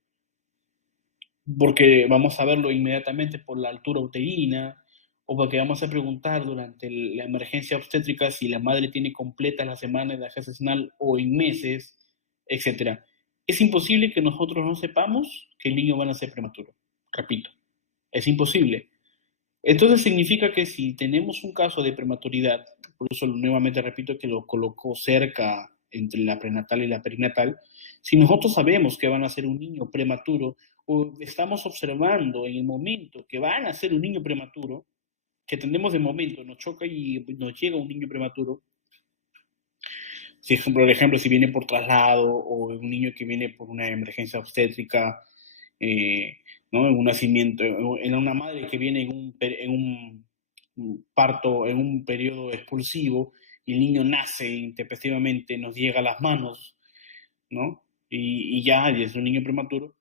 porque vamos a verlo inmediatamente por la altura uterina, o porque vamos a preguntar durante la emergencia obstétrica si la madre tiene completas las semanas de gestacional o en meses, etcétera. Es imposible que nosotros no sepamos que el niño va a nacer prematuro. Repito, es imposible. Entonces significa que si tenemos un caso de prematuridad, por eso nuevamente repito que lo colocó cerca entre la prenatal y la perinatal, si nosotros sabemos que van a ser un niño prematuro o estamos observando en el momento que van a ser un niño prematuro, que tenemos de momento, nos choca y nos llega un niño prematuro, si por ejemplo si viene por traslado o un niño que viene por una emergencia obstétrica, ¿no? En un nacimiento, en una madre que viene un parto, en un periodo expulsivo, y el niño nace intempestivamente, nos llega a las manos, ¿no? Y ya y es un niño prematuro.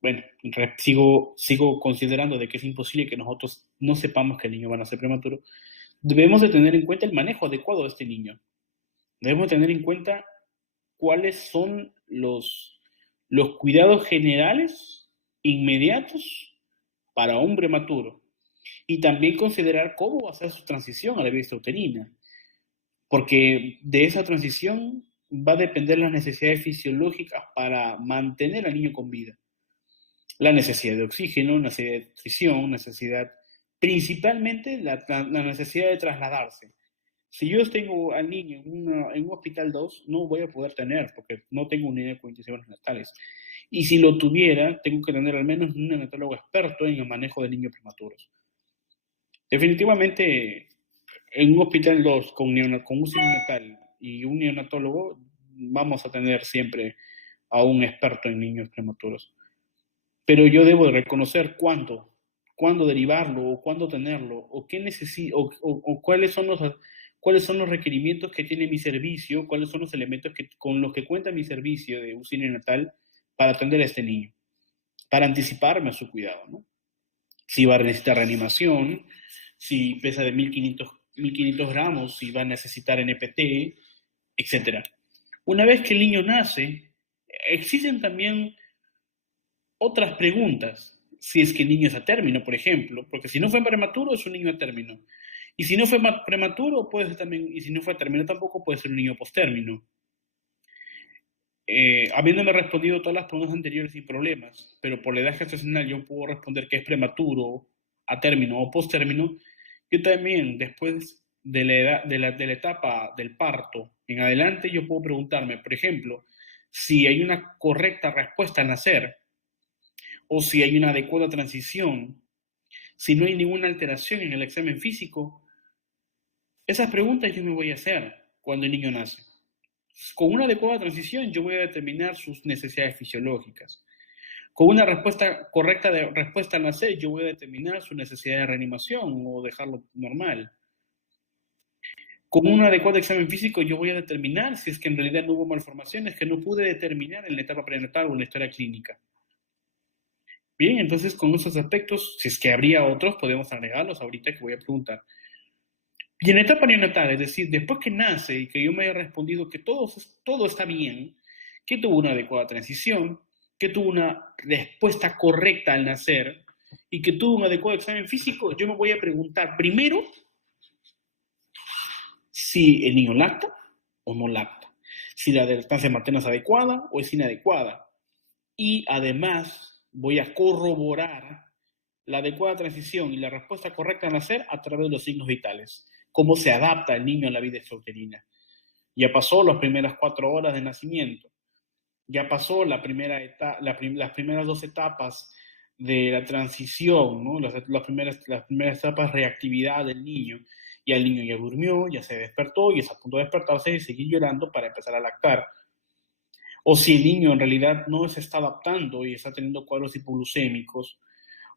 Bueno, sigo considerando de que es imposible que nosotros no sepamos que el niño va a nacer prematuro. Debemos de tener en cuenta el manejo adecuado de este niño. Debemos tener en cuenta cuáles son los cuidados generales inmediatos para un prematuro y también considerar cómo va a ser su transición a la vida extrauterina, porque de esa transición va a depender las necesidades fisiológicas para mantener al niño con vida. La necesidad de oxígeno, necesidad de nutrición, principalmente la necesidad de trasladarse. Si yo tengo al niño en un hospital 2, no voy a poder tener, porque no tengo unidad de cuidado natales. Y si lo tuviera, tengo que tener al menos un neonatólogo experto en el manejo de niños prematuros. Definitivamente, en un hospital 2 con UCI neonatal y un neonatólogo, vamos a tener siempre a un experto en niños prematuros. Pero yo debo de reconocer cuándo derivarlo, o cuándo tenerlo, o qué necesito, o cuáles son los requerimientos que tiene mi servicio, cuáles son los elementos con los que cuenta mi servicio de UCI neonatal para atender a este niño, para anticiparme a su cuidado, ¿no? Si va a necesitar reanimación, si pesa de 1500 gramos, si va a necesitar NPT, etc. Una vez que el niño nace, existen también otras preguntas. Si es que el niño es a término, por ejemplo, porque si no fue prematuro, es un niño a término. Y si no fue prematuro, puede ser también, y si no fue a término tampoco, puede ser un niño postérmino. Habiéndome respondido todas las preguntas anteriores sin problemas, pero por la edad gestacional yo puedo responder que es prematuro, a término o postérmino, yo también, después de la etapa del parto en adelante, yo puedo preguntarme, por ejemplo, si hay una correcta respuesta al nacer, o si hay una adecuada transición, si no hay ninguna alteración en el examen físico. Esas preguntas yo me voy a hacer cuando el niño nace. Con una adecuada transición yo voy a determinar sus necesidades fisiológicas. Con una respuesta correcta de respuesta al nacer, yo voy a determinar su necesidad de reanimación o dejarlo normal. Con un adecuado examen físico, yo voy a determinar si es que en realidad no hubo malformaciones que no pude determinar en la etapa prenatal o en la historia clínica. Bien, entonces con esos aspectos, si es que habría otros, podemos agregarlos ahorita que voy a preguntar. Y en la etapa neonatal, es decir, después que nace y que yo me haya respondido que todo está bien, que tuvo una adecuada transición, que tuvo una respuesta correcta al nacer y que tuvo un adecuado examen físico, yo me voy a preguntar primero si el niño lacta o no lacta, si la lactancia materna es adecuada o es inadecuada. Y además voy a corroborar la adecuada transición y la respuesta correcta al nacer a través de los signos vitales. Cómo se adapta el niño a la vida extrauterina. Ya pasó las primeras 4 horas de nacimiento. Ya pasó las primeras 2 etapas de la transición, ¿no? las primeras etapas de reactividad del niño. Y el niño ya durmió, ya se despertó y está a punto de despertarse y seguir llorando para empezar a lactar. O si el niño en realidad no se está adaptando y está teniendo cuadros hipoglucémicos,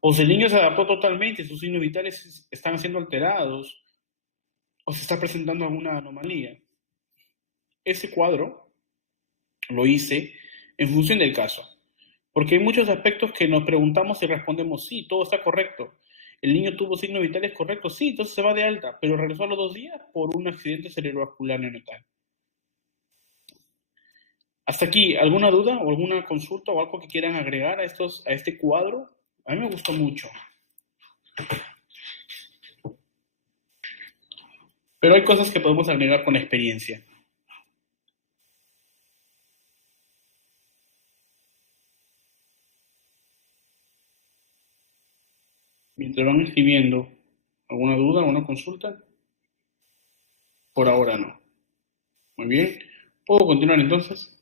o si el niño se adaptó totalmente y sus signos vitales están siendo alterados, o se está presentando alguna anomalía. Ese cuadro lo hice en función del caso, porque hay muchos aspectos que nos preguntamos y respondemos, sí, todo está correcto. El niño tuvo signos vitales correctos, sí, entonces se va de alta, pero regresó a los 2 días por un accidente cerebrovascular neonatal. Hasta aquí, ¿alguna duda o alguna consulta o algo que quieran agregar a este cuadro? A mí me gustó mucho. Pero hay cosas que podemos agregar con experiencia. Mientras van escribiendo, ¿alguna duda, alguna consulta? Por ahora no. Muy bien. ¿Puedo continuar entonces?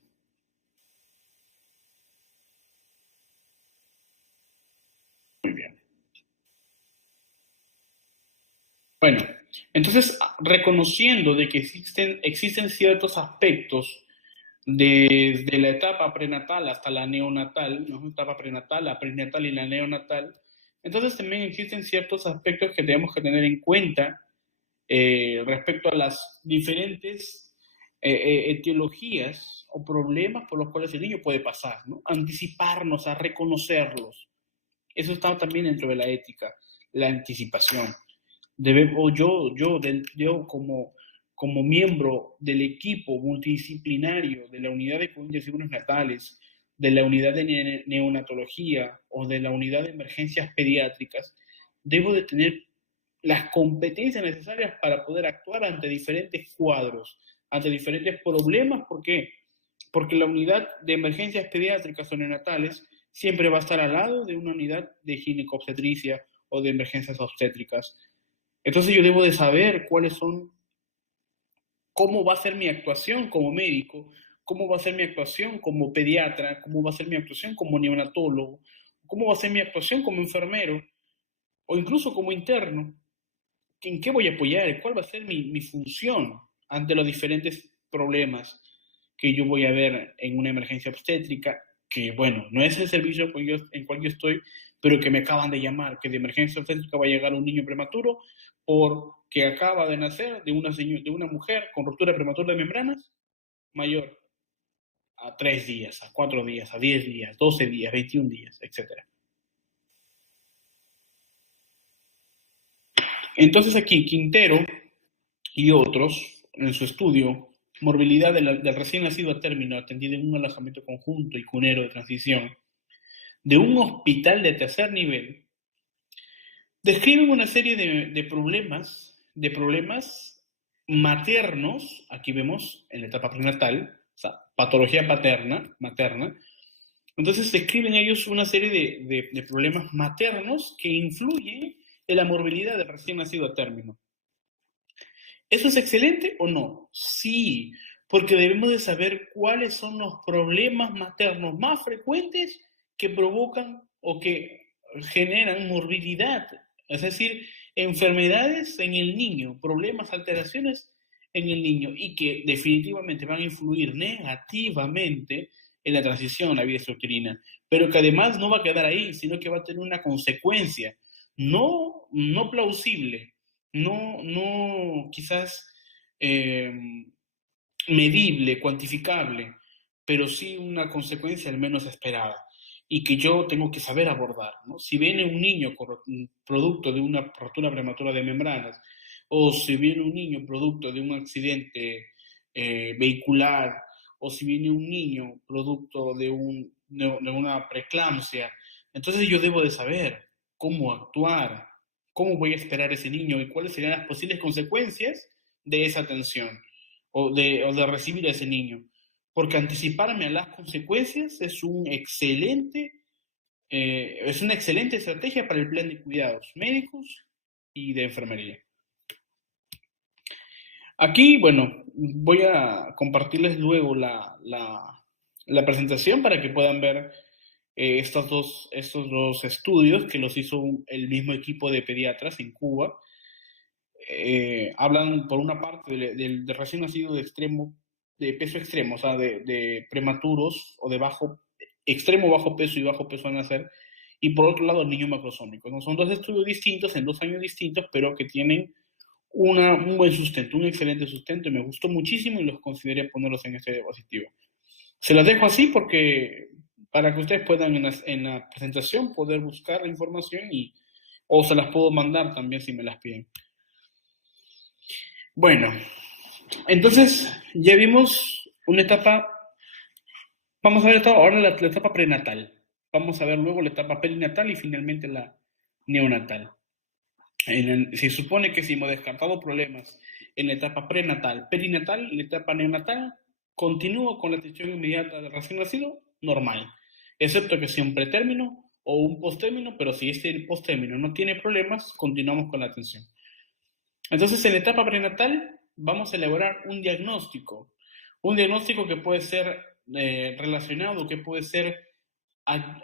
Muy bien. Bueno, entonces, reconociendo de que existen ciertos aspectos desde la etapa prenatal hasta la neonatal, ¿no? Etapa prenatal, la prenatal y la neonatal, entonces también existen ciertos aspectos que tenemos que tener en cuenta respecto a las diferentes etiologías o problemas por los cuales el niño puede pasar, ¿no? Anticiparnos a reconocerlos. Eso está también dentro de la ética, la anticipación. Yo como miembro del equipo multidisciplinario de la unidad de cuidados seguros natales, de la unidad de neonatología o de la unidad de emergencias pediátricas, debo de tener las competencias necesarias para poder actuar ante diferentes cuadros, ante diferentes problemas. ¿Por qué? Porque la unidad de emergencias pediátricas o neonatales siempre va a estar al lado de una unidad de ginecobstetricia o de emergencias obstétricas. Entonces yo debo de saber cuáles son, cómo va a ser mi actuación como médico, cómo va a ser mi actuación como pediatra, cómo va a ser mi actuación como neonatólogo, cómo va a ser mi actuación como enfermero o incluso como interno. ¿En qué voy a apoyar? ¿Cuál va a ser mi función ante los diferentes problemas que yo voy a ver en una emergencia obstétrica? Que bueno, no es el servicio en cual yo estoy, pero que me acaban de llamar, que de emergencia obstétrica va a llegar un niño prematuro porque acaba de nacer de una mujer con ruptura prematura de membranas mayor a 3 días, a 4 días, a 10 días, 12 días, 21 días, etcétera. Entonces aquí Quintero y otros, en su estudio, morbilidad del recién nacido a término atendido en un alojamiento conjunto y cunero de transición de un hospital de tercer nivel, describen una serie de problemas maternos, aquí vemos en la etapa prenatal, o sea, patología materna. Entonces describen ellos una serie de problemas maternos que influyen en la morbilidad del recién nacido a término. ¿Eso es excelente o no? Sí, porque debemos de saber cuáles son los problemas maternos más frecuentes que provocan o que generan morbilidad, es decir, enfermedades en el niño, problemas, alteraciones en el niño y que definitivamente van a influir negativamente en la transición a la vida extrauterina, pero que además no va a quedar ahí, sino que va a tener una consecuencia no plausible, no quizás eh, medible, cuantificable, pero sí una consecuencia al menos esperada y que yo tengo que saber abordar, ¿no? Si viene un niño producto de una rotura prematura de membranas o si viene un niño producto de un accidente vehicular o si viene un niño producto de una preeclampsia, entonces yo debo de saber cómo actuar, cómo voy a esperar a ese niño y cuáles serían las posibles consecuencias de esa atención o de recibir a ese niño. Porque anticiparme a las consecuencias es una excelente estrategia para el plan de cuidados médicos y de enfermería. Aquí, bueno, voy a compartirles luego la presentación para que puedan ver estos dos estudios que los hizo el mismo equipo de pediatras en Cuba. Hablan por una parte de recién nacido de peso extremo, o sea, de prematuros o de extremo bajo peso y bajo peso a nacer, y por otro lado, niños macrosómicos, ¿no? Son dos estudios distintos en 2 años distintos, pero que tienen un buen sustento, un excelente sustento, y me gustó muchísimo y los consideré ponerlos en este diapositivo. Se las dejo así porque para que ustedes puedan en la presentación poder buscar la información o se las puedo mandar también si me las piden. Bueno, entonces ya vimos una etapa Vamos a ver ahora la etapa prenatal. Vamos a ver luego la etapa perinatal y finalmente la neonatal. Se supone que si hemos descartado problemas en la etapa prenatal, perinatal, la etapa neonatal, continúa con la atención inmediata del recién nacido normal, excepto que sea un pretérmino o un posttérmino, pero si este posttérmino no tiene problemas, continuamos con la atención. Entonces, en la etapa prenatal vamos a elaborar un diagnóstico que puede ser relacionado, que puede ser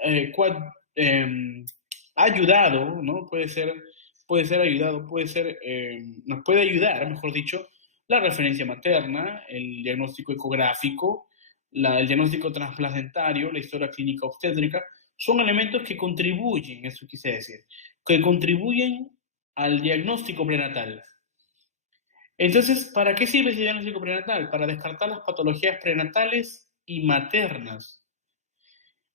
eh, ayudado, ¿no? Puede ser ayudado, nos puede ayudar, mejor dicho, la referencia materna, el diagnóstico ecográfico, el diagnóstico transplacentario, la historia clínica obstétrica, son elementos que contribuyen, eso quise decir, que contribuyen al diagnóstico prenatal. Entonces, ¿para qué sirve ese diagnóstico prenatal? Para descartar las patologías prenatales y maternas.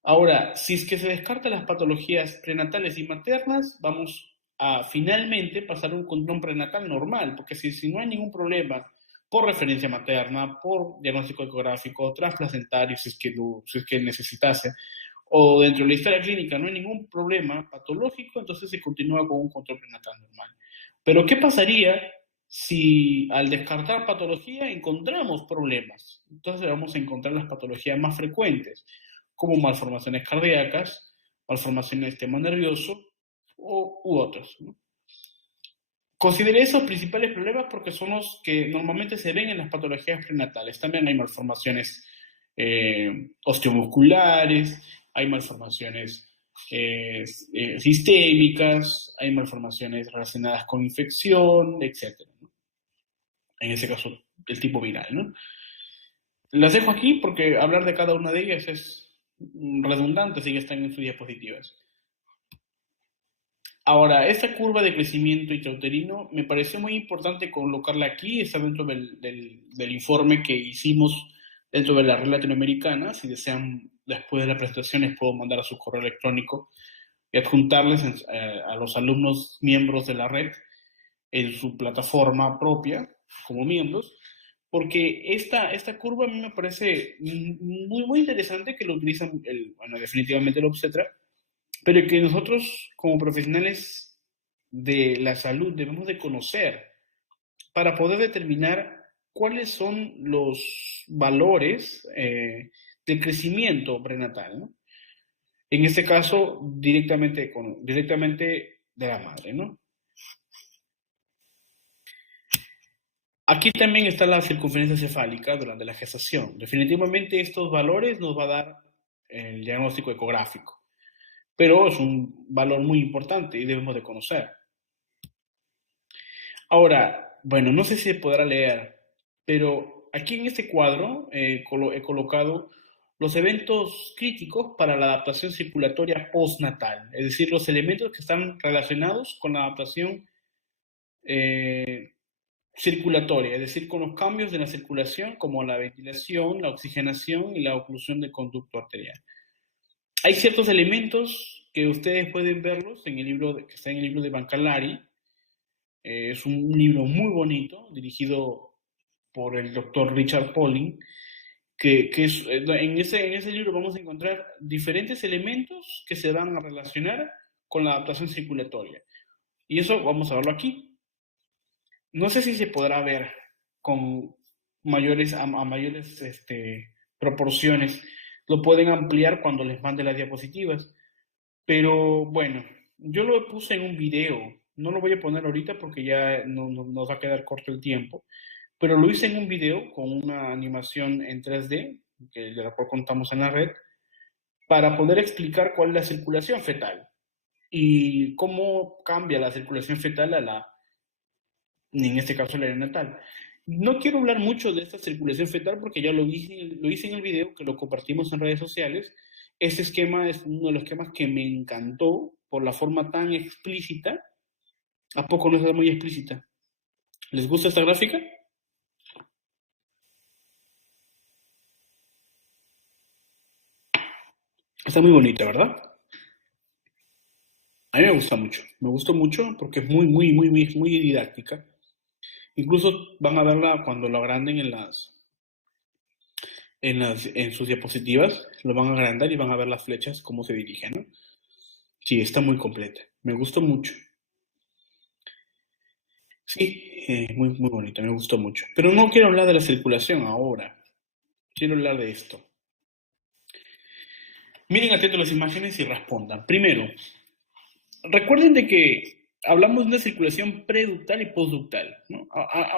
Ahora, si es que se descartan las patologías prenatales y maternas, vamos a finalmente pasar a un control prenatal normal, porque si no hay ningún problema por referencia materna, por diagnóstico ecográfico, transplacentario, si es que necesitase, o dentro de la historia clínica no hay ningún problema patológico, entonces se continúa con un control prenatal normal. Pero, ¿qué pasaría si al descartar patología encontramos problemas? Entonces vamos a encontrar las patologías más frecuentes, como malformaciones cardíacas, malformaciones del sistema nervioso u otros, ¿no? Consideré esos principales problemas porque son los que normalmente se ven en las patologías prenatales. También hay malformaciones osteomusculares, hay malformaciones sistémicas, hay malformaciones relacionadas con infección, etc. ¿no? En ese caso, el tipo viral, ¿no? Las dejo aquí porque hablar de cada una de ellas es redundante, así que están en sus diapositivas. Ahora, esta curva de crecimiento intrauterino me pareció muy importante colocarla aquí, está dentro del informe que hicimos dentro de la red latinoamericana. Si desean, después de las presentaciones, puedo mandar a su correo electrónico y adjuntarles a los alumnos miembros de la red en su plataforma propia como miembros, porque esta curva a mí me parece muy interesante que lo utilizan, bueno, definitivamente el obstetra, pero que nosotros como profesionales de la salud debemos de conocer para poder determinar cuáles son los valores de crecimiento prenatal, ¿no? En este caso, directamente de la madre, ¿no? Aquí también está la circunferencia cefálica durante la gestación. Definitivamente estos valores nos va a dar el diagnóstico ecográfico, pero es un valor muy importante y debemos de conocer. Ahora, bueno, no sé si se podrá leer, pero aquí en este cuadro he colocado los eventos críticos para la adaptación circulatoria postnatal, es decir, los elementos que están relacionados con la adaptación circulatoria, es decir, con los cambios de la circulación como la ventilación, la oxigenación y la oclusión del conducto arterial. Hay ciertos elementos que ustedes pueden verlos en el libro que está en el libro de Bancalari. Es un libro muy bonito, dirigido por el doctor Richard Pauling, en ese libro vamos a encontrar diferentes elementos que se van a relacionar con la adaptación circulatoria. Y eso vamos a verlo aquí. No sé si se podrá ver con mayores proporciones. Lo pueden ampliar cuando les mande las diapositivas. Pero bueno, yo lo puse en un video. No lo voy a poner ahorita porque ya nos va a quedar corto el tiempo. Pero lo hice en un video con una animación en 3D, de la cual contamos en la red, para poder explicar cuál es la circulación fetal y cómo cambia la circulación fetal en este caso la neonatal. No quiero hablar mucho de esta circulación fetal porque ya lo hice en el video que lo compartimos en redes sociales. Este esquema es uno de los esquemas que me encantó por la forma tan explícita. ¿A poco no es muy explícita? ¿Les gusta esta gráfica? Está muy bonita, ¿verdad? A mí me gusta mucho. Me gusta mucho porque es muy didáctica. Incluso van a verla cuando lo agranden en sus diapositivas, lo van a agrandar y van a ver las flechas, cómo se dirigen, ¿no? Sí, está muy completa. Me gustó mucho. Sí, muy, muy bonito, me gustó mucho. Pero no quiero hablar de la circulación ahora. Quiero hablar de esto. Miren atentos las imágenes y respondan. Primero, recuerden de que hablamos de una circulación preductal y postductal, ¿no?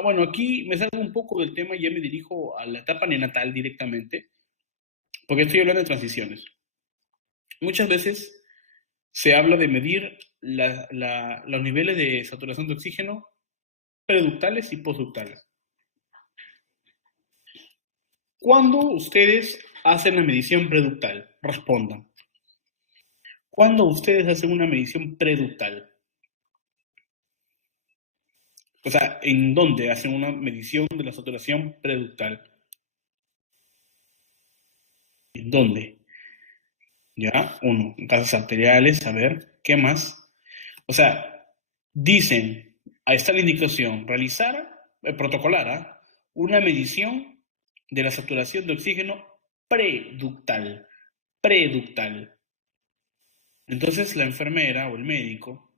Bueno, aquí me salgo un poco del tema y ya me dirijo a la etapa neonatal directamente, porque estoy hablando de transiciones. Muchas veces se habla de medir los niveles de saturación de oxígeno preductales y postductales. ¿Cuándo ustedes hacen la medición preductal? Respondan. ¿Cuándo ustedes hacen una medición preductal? O sea, ¿en dónde hacen una medición de la saturación preductal? ¿En dónde? Ya, uno, en casos arteriales, a ver, ¿qué más? O sea, dicen, ahí está la indicación, realizar, protocolar, ¿ah? Una medición de la saturación de oxígeno preductal, preductal. Entonces la enfermera o el médico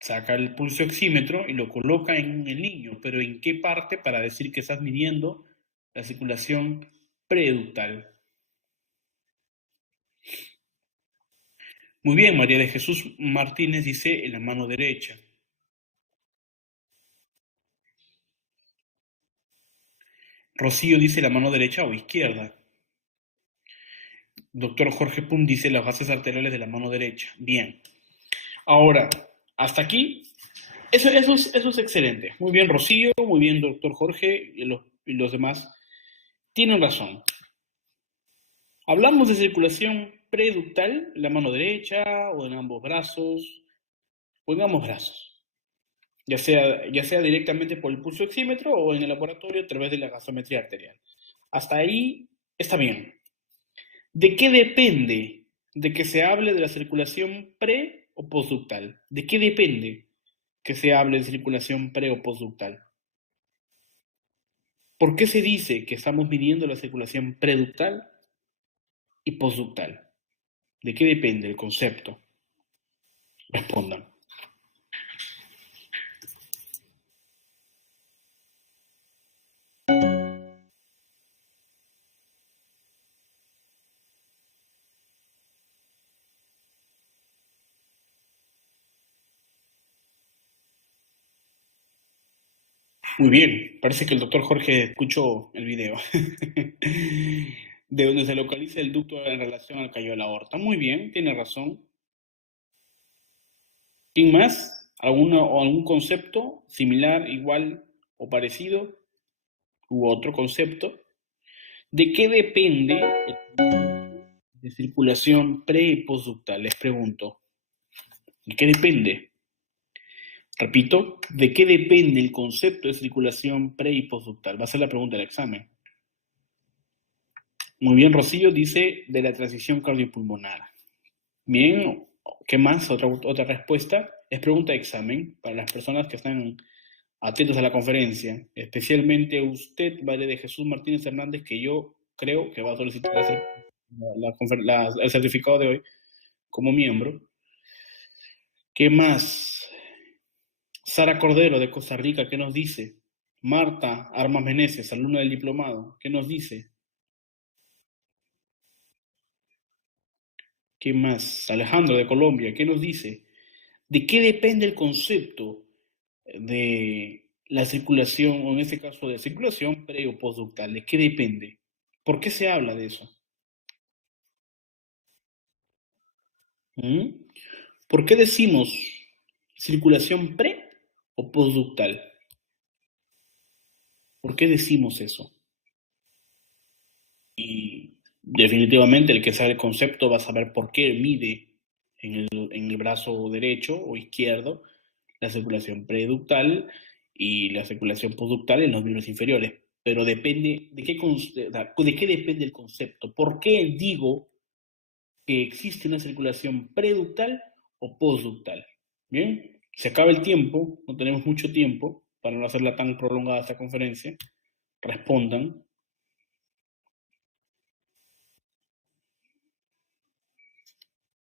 saca el pulso oxímetro y lo coloca en el niño, pero ¿en qué parte para decir que estás midiendo la circulación preductal? Muy bien, María de Jesús Martínez dice en la mano derecha. Rocío dice la mano derecha o izquierda. Doctor Jorge Pum dice las bases arteriales de la mano derecha. Bien. Ahora, hasta aquí, eso es excelente. Muy bien, Rocío, muy bien, doctor Jorge y los demás. Tienen razón. Hablamos de circulación preductal, en la mano derecha o en ambos brazos, o en ambos brazos, ya sea directamente por el pulso oxímetro o en el laboratorio a través de la gasometría arterial. Hasta ahí está bien. ¿De qué depende de que se hable de la circulación pre o postductal? ¿De qué depende que se hable de circulación pre o postductal? ¿Por qué se dice que estamos midiendo la circulación preductal y postductal? ¿De qué depende el concepto? Respondan. Muy bien, parece que el doctor Jorge escuchó el video. De donde se localiza el ducto en relación al callo de la aorta. Muy bien, tiene razón. ¿Quién más? ¿Algún concepto similar, igual o parecido? ¿U otro concepto? ¿De qué depende de circulación pre y postductal? Les pregunto. ¿De qué depende? Repito, ¿de qué depende el concepto de circulación pre y postductal? Va a ser la pregunta del examen. Muy bien, Rocío dice de la transición cardiopulmonar. Bien, ¿qué más? Otra respuesta. Es pregunta de examen para las personas que están atentos a la conferencia, especialmente usted, María de Jesús Martínez Hernández, que yo creo que va a solicitar el certificado de hoy como miembro. ¿Qué más? Sara Cordero de Costa Rica, ¿qué nos dice? Marta Armas Meneses, alumna del diplomado, ¿qué nos dice? ¿Qué más? Alejandro de Colombia, ¿qué nos dice? ¿De qué depende el concepto de la circulación, o en este caso de circulación pre o postductal? ¿De qué depende? ¿Por qué se habla de eso? ¿Mm? ¿Por qué decimos circulación pre o postductal? ¿Por qué decimos eso? Y definitivamente el que sabe el concepto va a saber por qué mide en el brazo derecho o izquierdo la circulación preductal y la circulación postductal en los miembros inferiores. Pero depende de qué depende el concepto. ¿Por qué digo que existe una circulación preductal o postductal? Bien, se acaba el tiempo, no tenemos mucho tiempo para no hacerla tan prolongada esta conferencia. Respondan.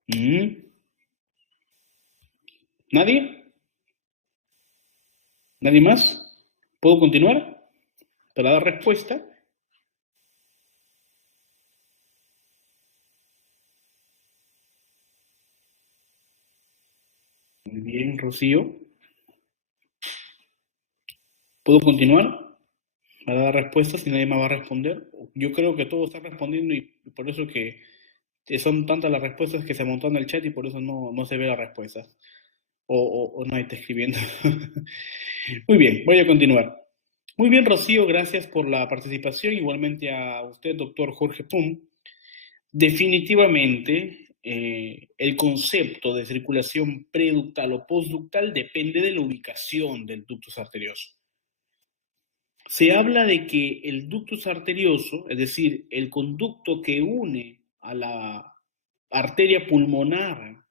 Mm, ¿Nadie? ¿Nadie más? ¿Puedo continuar para dar respuesta? Muy bien, Rocío. ¿Puedo continuar para dar respuesta si nadie más va a responder? Yo creo que todos están respondiendo y por eso que son tantas las respuestas que se montan en el chat y por eso no se ve la respuesta. O nadie está escribiendo. Muy bien, voy a continuar. Muy bien, Rocío, gracias por la participación. Igualmente a usted, doctor Jorge Pum. Definitivamente, el concepto de circulación preductal o postductal depende de la ubicación del ductus arterioso. Se habla de que el ductus arterioso, es decir, el conducto que une a la arteria pulmonar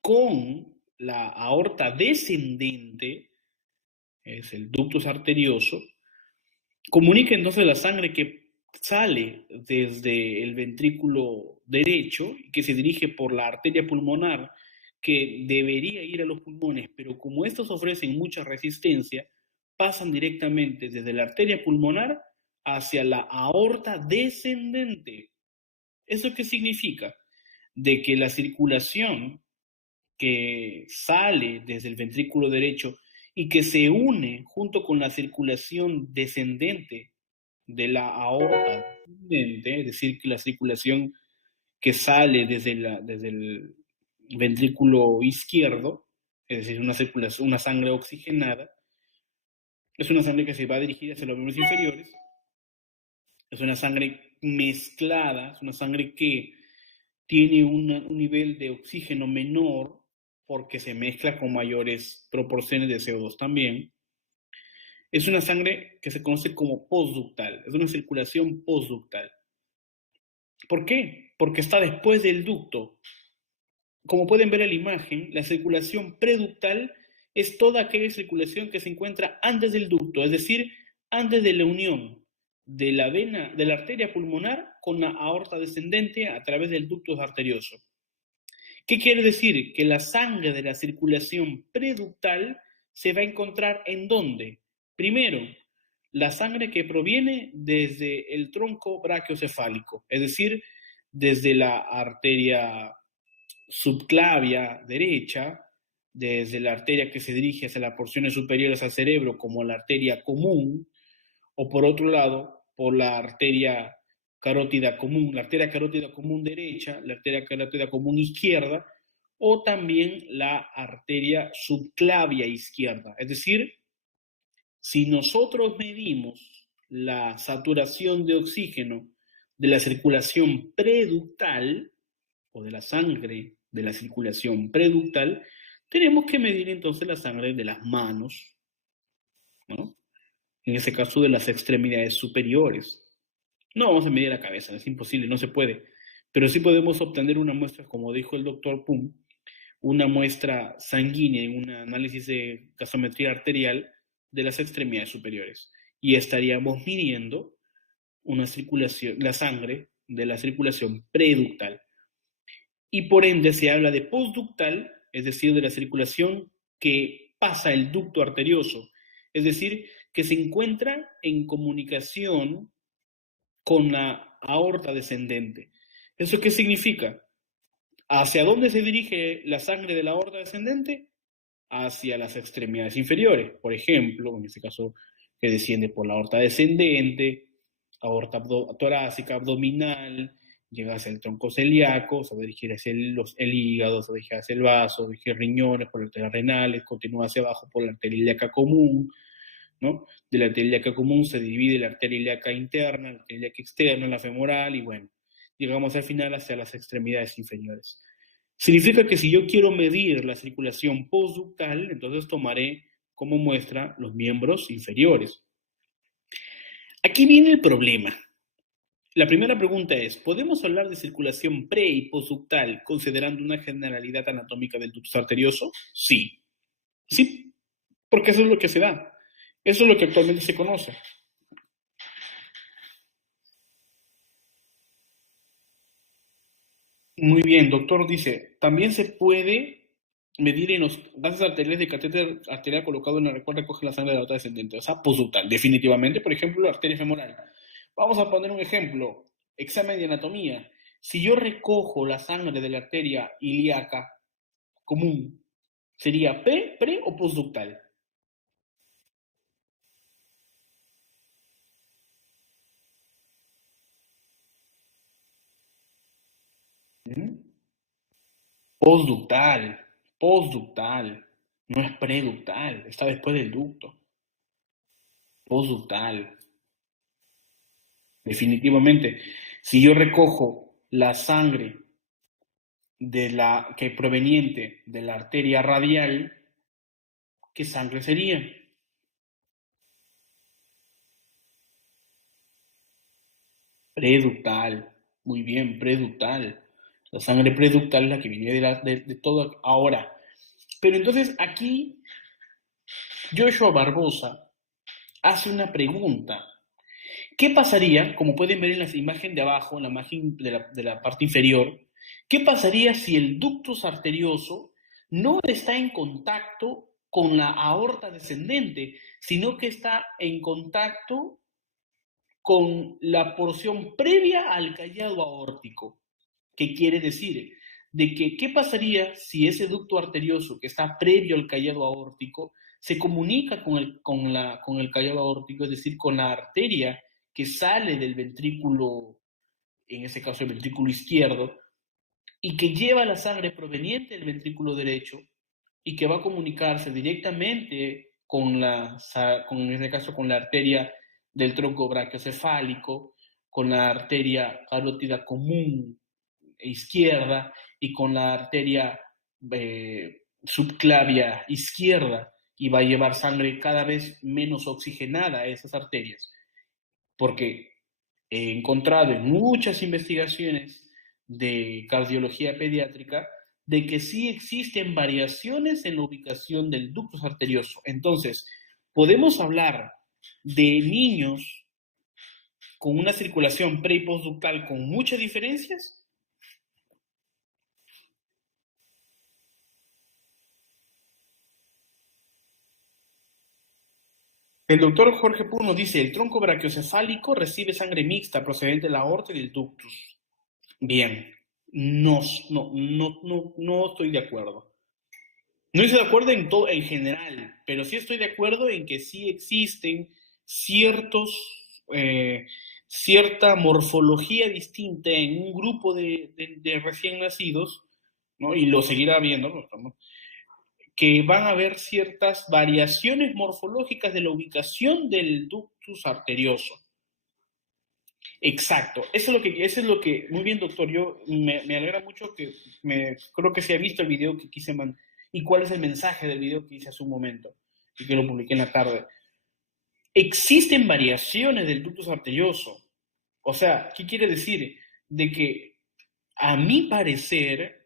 con la aorta descendente, es el ductus arterioso, comunica entonces la sangre que sale desde el ventrículo derecho y que se dirige por la arteria pulmonar que debería ir a los pulmones, pero como estos ofrecen mucha resistencia, pasan directamente desde la arteria pulmonar hacia la aorta descendente. ¿Eso qué significa? De que la circulación que sale desde el ventrículo derecho y que se une junto con la circulación descendente de la aorta descendente, es decir, que la circulación que sale desde el ventrículo izquierdo, es decir, una circulación, una sangre oxigenada, es una sangre que se va a dirigir hacia los miembros inferiores, es una sangre mezclada, es una sangre que tiene un nivel de oxígeno menor porque se mezcla con mayores proporciones de CO2 también. Es una sangre que se conoce como postductal, es una circulación postductal. ¿Por qué? Porque está después del ducto. Como pueden ver en la imagen, la circulación preductal es toda aquella circulación que se encuentra antes del ducto, es decir, antes de la unión de la vena, de la arteria pulmonar con la aorta descendente a través del ducto arterioso. ¿Qué quiere decir? Que la sangre de la circulación preductal se va a encontrar ¿en dónde? Primero, la sangre que proviene desde el tronco brachiocefálico, es decir, desde la arteria subclavia derecha, desde la arteria que se dirige hacia las porciones superiores al cerebro como la arteria común, o por otro lado, por la arteria carótida común, la arteria carótida común derecha, la arteria carótida común izquierda, o también la arteria subclavia izquierda. Es decir, si nosotros medimos la saturación de oxígeno de la circulación preductal, o de la sangre de la circulación preductal, tenemos que medir entonces la sangre de las manos, ¿no? En ese caso de las extremidades superiores. No vamos a medir la cabeza, es imposible, no se puede. Pero sí podemos obtener una muestra, como dijo el doctor Pum, una muestra sanguínea en un análisis de gasometría arterial de las extremidades superiores. Y estaríamos midiendo una circulación, la sangre de la circulación preductal. Y por ende se habla de postductal, es decir, de la circulación que pasa el ducto arterioso, es decir, que se encuentra en comunicación con la aorta descendente. ¿Eso qué significa? ¿Hacia dónde se dirige la sangre de la aorta descendente? Hacia las extremidades inferiores. Por ejemplo, en este caso, que desciende por la aorta descendente, aorta torácica, abdominal, llega hacia el tronco celíaco, se va a dirigir hacia el hígado, se va a dirigir hacia el vaso, se va a dirigir riñones, por las arterias renales, continúa hacia abajo por la arteria ilíaca común, ¿no? De la arteria ilíaca común se divide la arteria ilíaca interna, la arteria ilíaca externa, la femoral, y bueno, llegamos al final hacia las extremidades inferiores. Significa que si yo quiero medir la circulación postductal, entonces tomaré como muestra los miembros inferiores. Aquí viene el problema. La primera pregunta es, ¿podemos hablar de circulación pre- y postductal considerando una generalidad anatómica del ductus arterioso? Sí. Sí, porque eso es lo que se da. Eso es lo que actualmente se conoce. Muy bien, doctor dice, también se puede medir en los gases arteriales de catéter arterial colocado en la cual recoge la sangre de la aorta descendente, o sea, postductal, definitivamente, por ejemplo, la arteria femoral. Vamos a poner un ejemplo, examen de anatomía. Si yo recojo la sangre de la arteria ilíaca común, ¿sería pre o postductal? ¿Mm? Postductal, postductal, no es preductal, está después del ducto, postductal. Definitivamente, si yo recojo la sangre que proveniente de la arteria radial, ¿qué sangre sería? Preductal. Muy bien, preductal. La sangre preductal es la que viene de todo ahora. Pero entonces aquí Joshua Barbosa hace una pregunta. ¿Qué pasaría, como pueden ver en la imagen de abajo, en la imagen de la parte inferior, qué pasaría si el ductus arterioso no está en contacto con la aorta descendente, sino que está en contacto con la porción previa al callado aórtico? ¿Qué quiere decir? De que, ¿qué pasaría si ese ducto arterioso que está previo al callado aórtico se comunica con el callado aórtico, es decir, con la arteria que sale del ventrículo, en ese caso el ventrículo izquierdo, y que lleva la sangre proveniente del ventrículo derecho y que va a comunicarse directamente en este caso, con la arteria del tronco brachiocefálico, con la arteria carótida común izquierda y con la arteria subclavia izquierda, y va a llevar sangre cada vez menos oxigenada a esas arterias, porque he encontrado en muchas investigaciones de cardiología pediátrica de que sí existen variaciones en la ubicación del ductus arterioso. Entonces, podemos hablar de niños con una circulación pre y postductal con muchas diferencias. El doctor Jorge Puro nos dice, el tronco brachiocefálico recibe sangre mixta procedente de la aorta y del ductus. Bien, no estoy de acuerdo. No estoy de acuerdo en general, pero sí estoy de acuerdo en que sí existen ciertos, cierta morfología distinta en un grupo de recién nacidos, ¿no? Y lo seguirá habiendo, ¿no? Que van a haber ciertas variaciones morfológicas de la ubicación del ductus arterioso. Exacto, eso es lo que, muy bien doctor, me alegra mucho que, creo que se ha visto el video que quise mandar, y cuál es el mensaje del video que hice hace un momento, y que lo publiqué en la tarde. Existen variaciones del ductus arterioso, o sea, ¿qué quiere decir? De que a mi parecer,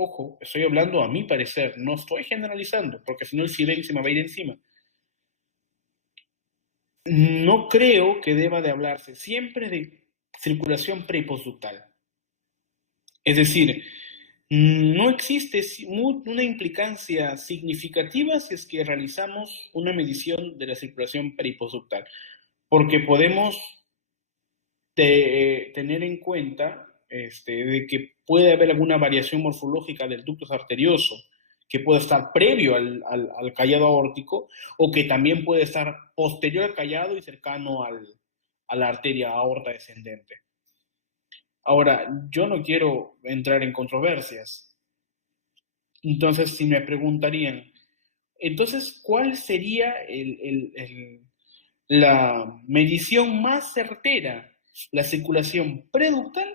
ojo, estoy hablando a mi parecer, no estoy generalizando, porque si no el silencio me va a ir encima. No creo que deba de hablarse siempre de circulación prepostductal. Es decir, no existe una implicancia significativa si es que realizamos una medición de la circulación peripostductal, porque podemos tener en cuenta de que puede haber alguna variación morfológica del ductus arterioso que puede estar previo al callado aórtico, o que también puede estar posterior al callado y cercano a la arteria aorta descendente. Ahora, yo no quiero entrar en controversias. Entonces, si me preguntarían, entonces, ¿cuál sería la medición más certera? ¿La circulación preductal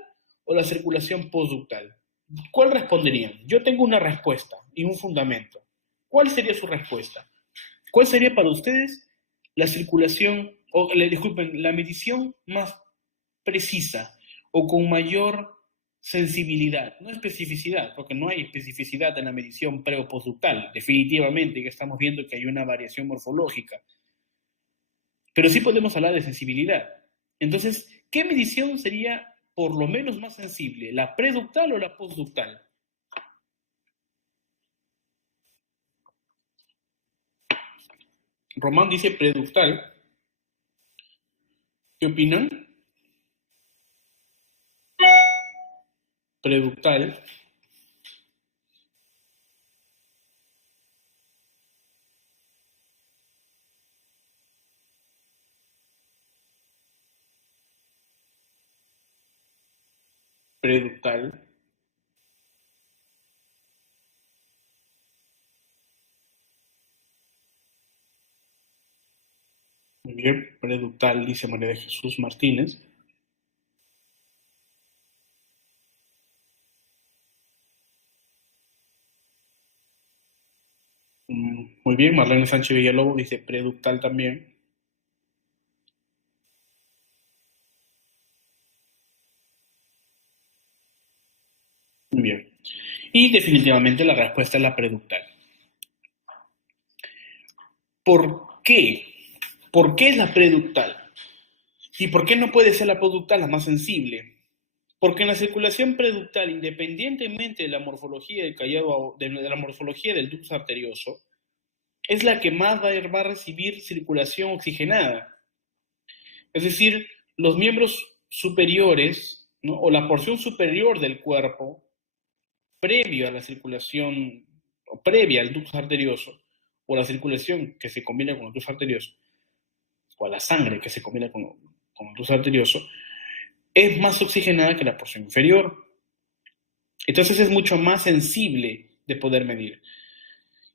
o la circulación postductal? ¿Cuál responderían? Yo tengo una respuesta y un fundamento. ¿Cuál sería su respuesta? ¿Cuál sería para ustedes la circulación, o disculpen, la medición más precisa o con mayor sensibilidad? No especificidad, porque no hay especificidad en la medición pre o postductal, definitivamente, que estamos viendo que hay una variación morfológica. Pero sí podemos hablar de sensibilidad. Entonces, ¿qué medición sería por lo menos más sensible, la preductal o la postductal? Román dice preductal. ¿Qué opinan? Preductal. Preductal. Muy bien, preductal, dice María de Jesús Martínez. Muy bien, Marlene Sánchez Villalobos dice preductal también. Muy bien. Y definitivamente la respuesta es la preductal. ¿Por qué? ¿Por qué es la preductal? ¿Y por qué no puede ser la postductal la más sensible? Porque en la circulación preductal, independientemente de la morfología del callado, de la morfología del ductus arterioso, es la que más va a recibir circulación oxigenada. Es decir, los miembros superiores, ¿no? O la porción superior del cuerpo, previo a la circulación, o previa al ductus arterioso, o la circulación que se combina con el ductus arterioso, o a la sangre que se combina con el ductus arterioso, es más oxigenada que la porción inferior. Entonces es mucho más sensible de poder medir,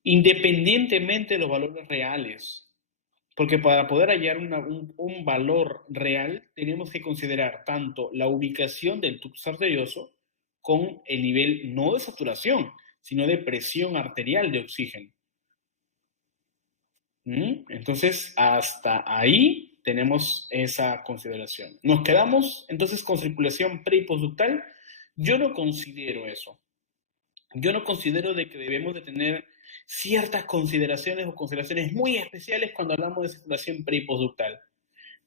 independientemente de los valores reales. Porque para poder hallar un valor real, tenemos que considerar tanto la ubicación del ductus arterioso con el nivel no de saturación, sino de presión arterial de oxígeno. Entonces, hasta ahí tenemos esa consideración. Nos quedamos entonces con circulación pre y postductal. Yo no considero eso. Yo no considero de que debemos de tener ciertas consideraciones o consideraciones muy especiales cuando hablamos de circulación pre y postductal.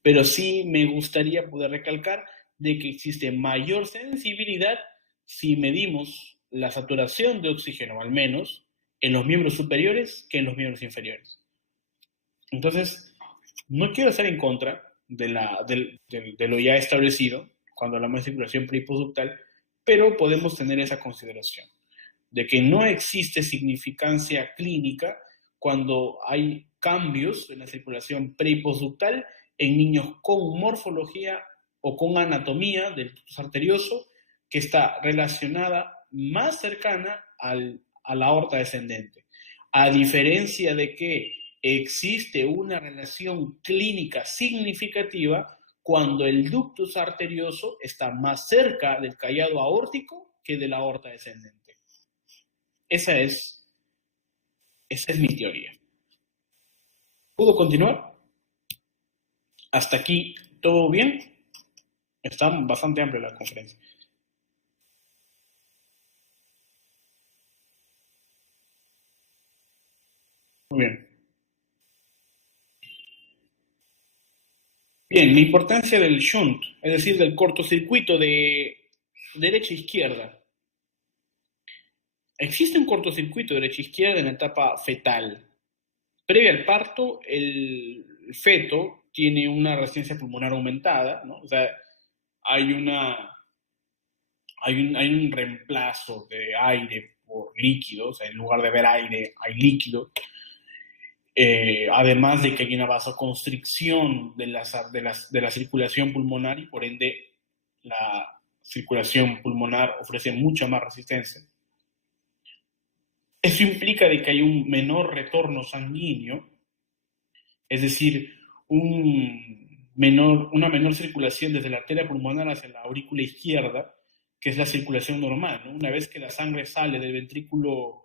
Pero sí me gustaría poder recalcar de que existe mayor sensibilidad si medimos la saturación de oxígeno, al menos, en los miembros superiores que en los miembros inferiores. Entonces, no quiero estar en contra de lo ya establecido cuando hablamos de circulación pre y postductal, pero podemos tener esa consideración de que no existe significancia clínica cuando hay cambios en la circulación pre y postductal en niños con morfología o con anatomía del ductus arterioso que está relacionada más cercana a la aorta descendente. A diferencia de que existe una relación clínica significativa cuando el ductus arterioso está más cerca del callado aórtico que de la aorta descendente. Esa es mi teoría. ¿Puedo continuar? Hasta aquí, ¿todo bien? Está bastante amplia la conferencia. Muy bien. Bien, la importancia del shunt, es decir, del cortocircuito de derecha-izquierda. Existe un cortocircuito derecha-izquierda en la etapa fetal. Previa al parto, el feto tiene una resistencia pulmonar aumentada, ¿no? O sea, hay un reemplazo de aire por líquido, o sea, en lugar de haber aire, hay líquido. Además de que hay una vasoconstricción de la circulación pulmonar y por ende la circulación pulmonar ofrece mucha más resistencia. Eso implica de que hay un menor retorno sanguíneo, es decir, una menor circulación desde la arteria pulmonar hacia la aurícula izquierda, que es la circulación normal, ¿no? Una vez que la sangre sale del ventrículo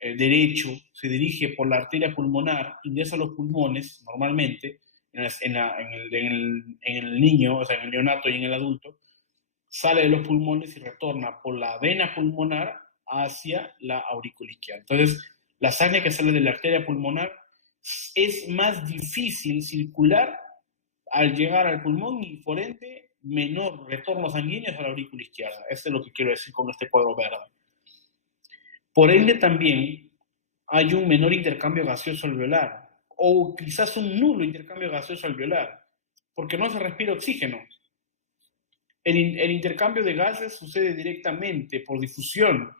derecho, se dirige por la arteria pulmonar, ingresa a los pulmones normalmente, en el niño, o sea, en el neonato y en el adulto, sale de los pulmones y retorna por la vena pulmonar hacia la aurícula izquierda. Entonces, la sangre que sale de la arteria pulmonar es más difícil circular al llegar al pulmón y por ende menor retorno sanguíneo a la aurícula izquierda. Eso es lo que quiero decir con este cuadro verde. Por ende, también hay un menor intercambio gaseoso alveolar, o quizás un nulo intercambio gaseoso alveolar, porque no se respira oxígeno. El intercambio de gases sucede directamente por difusión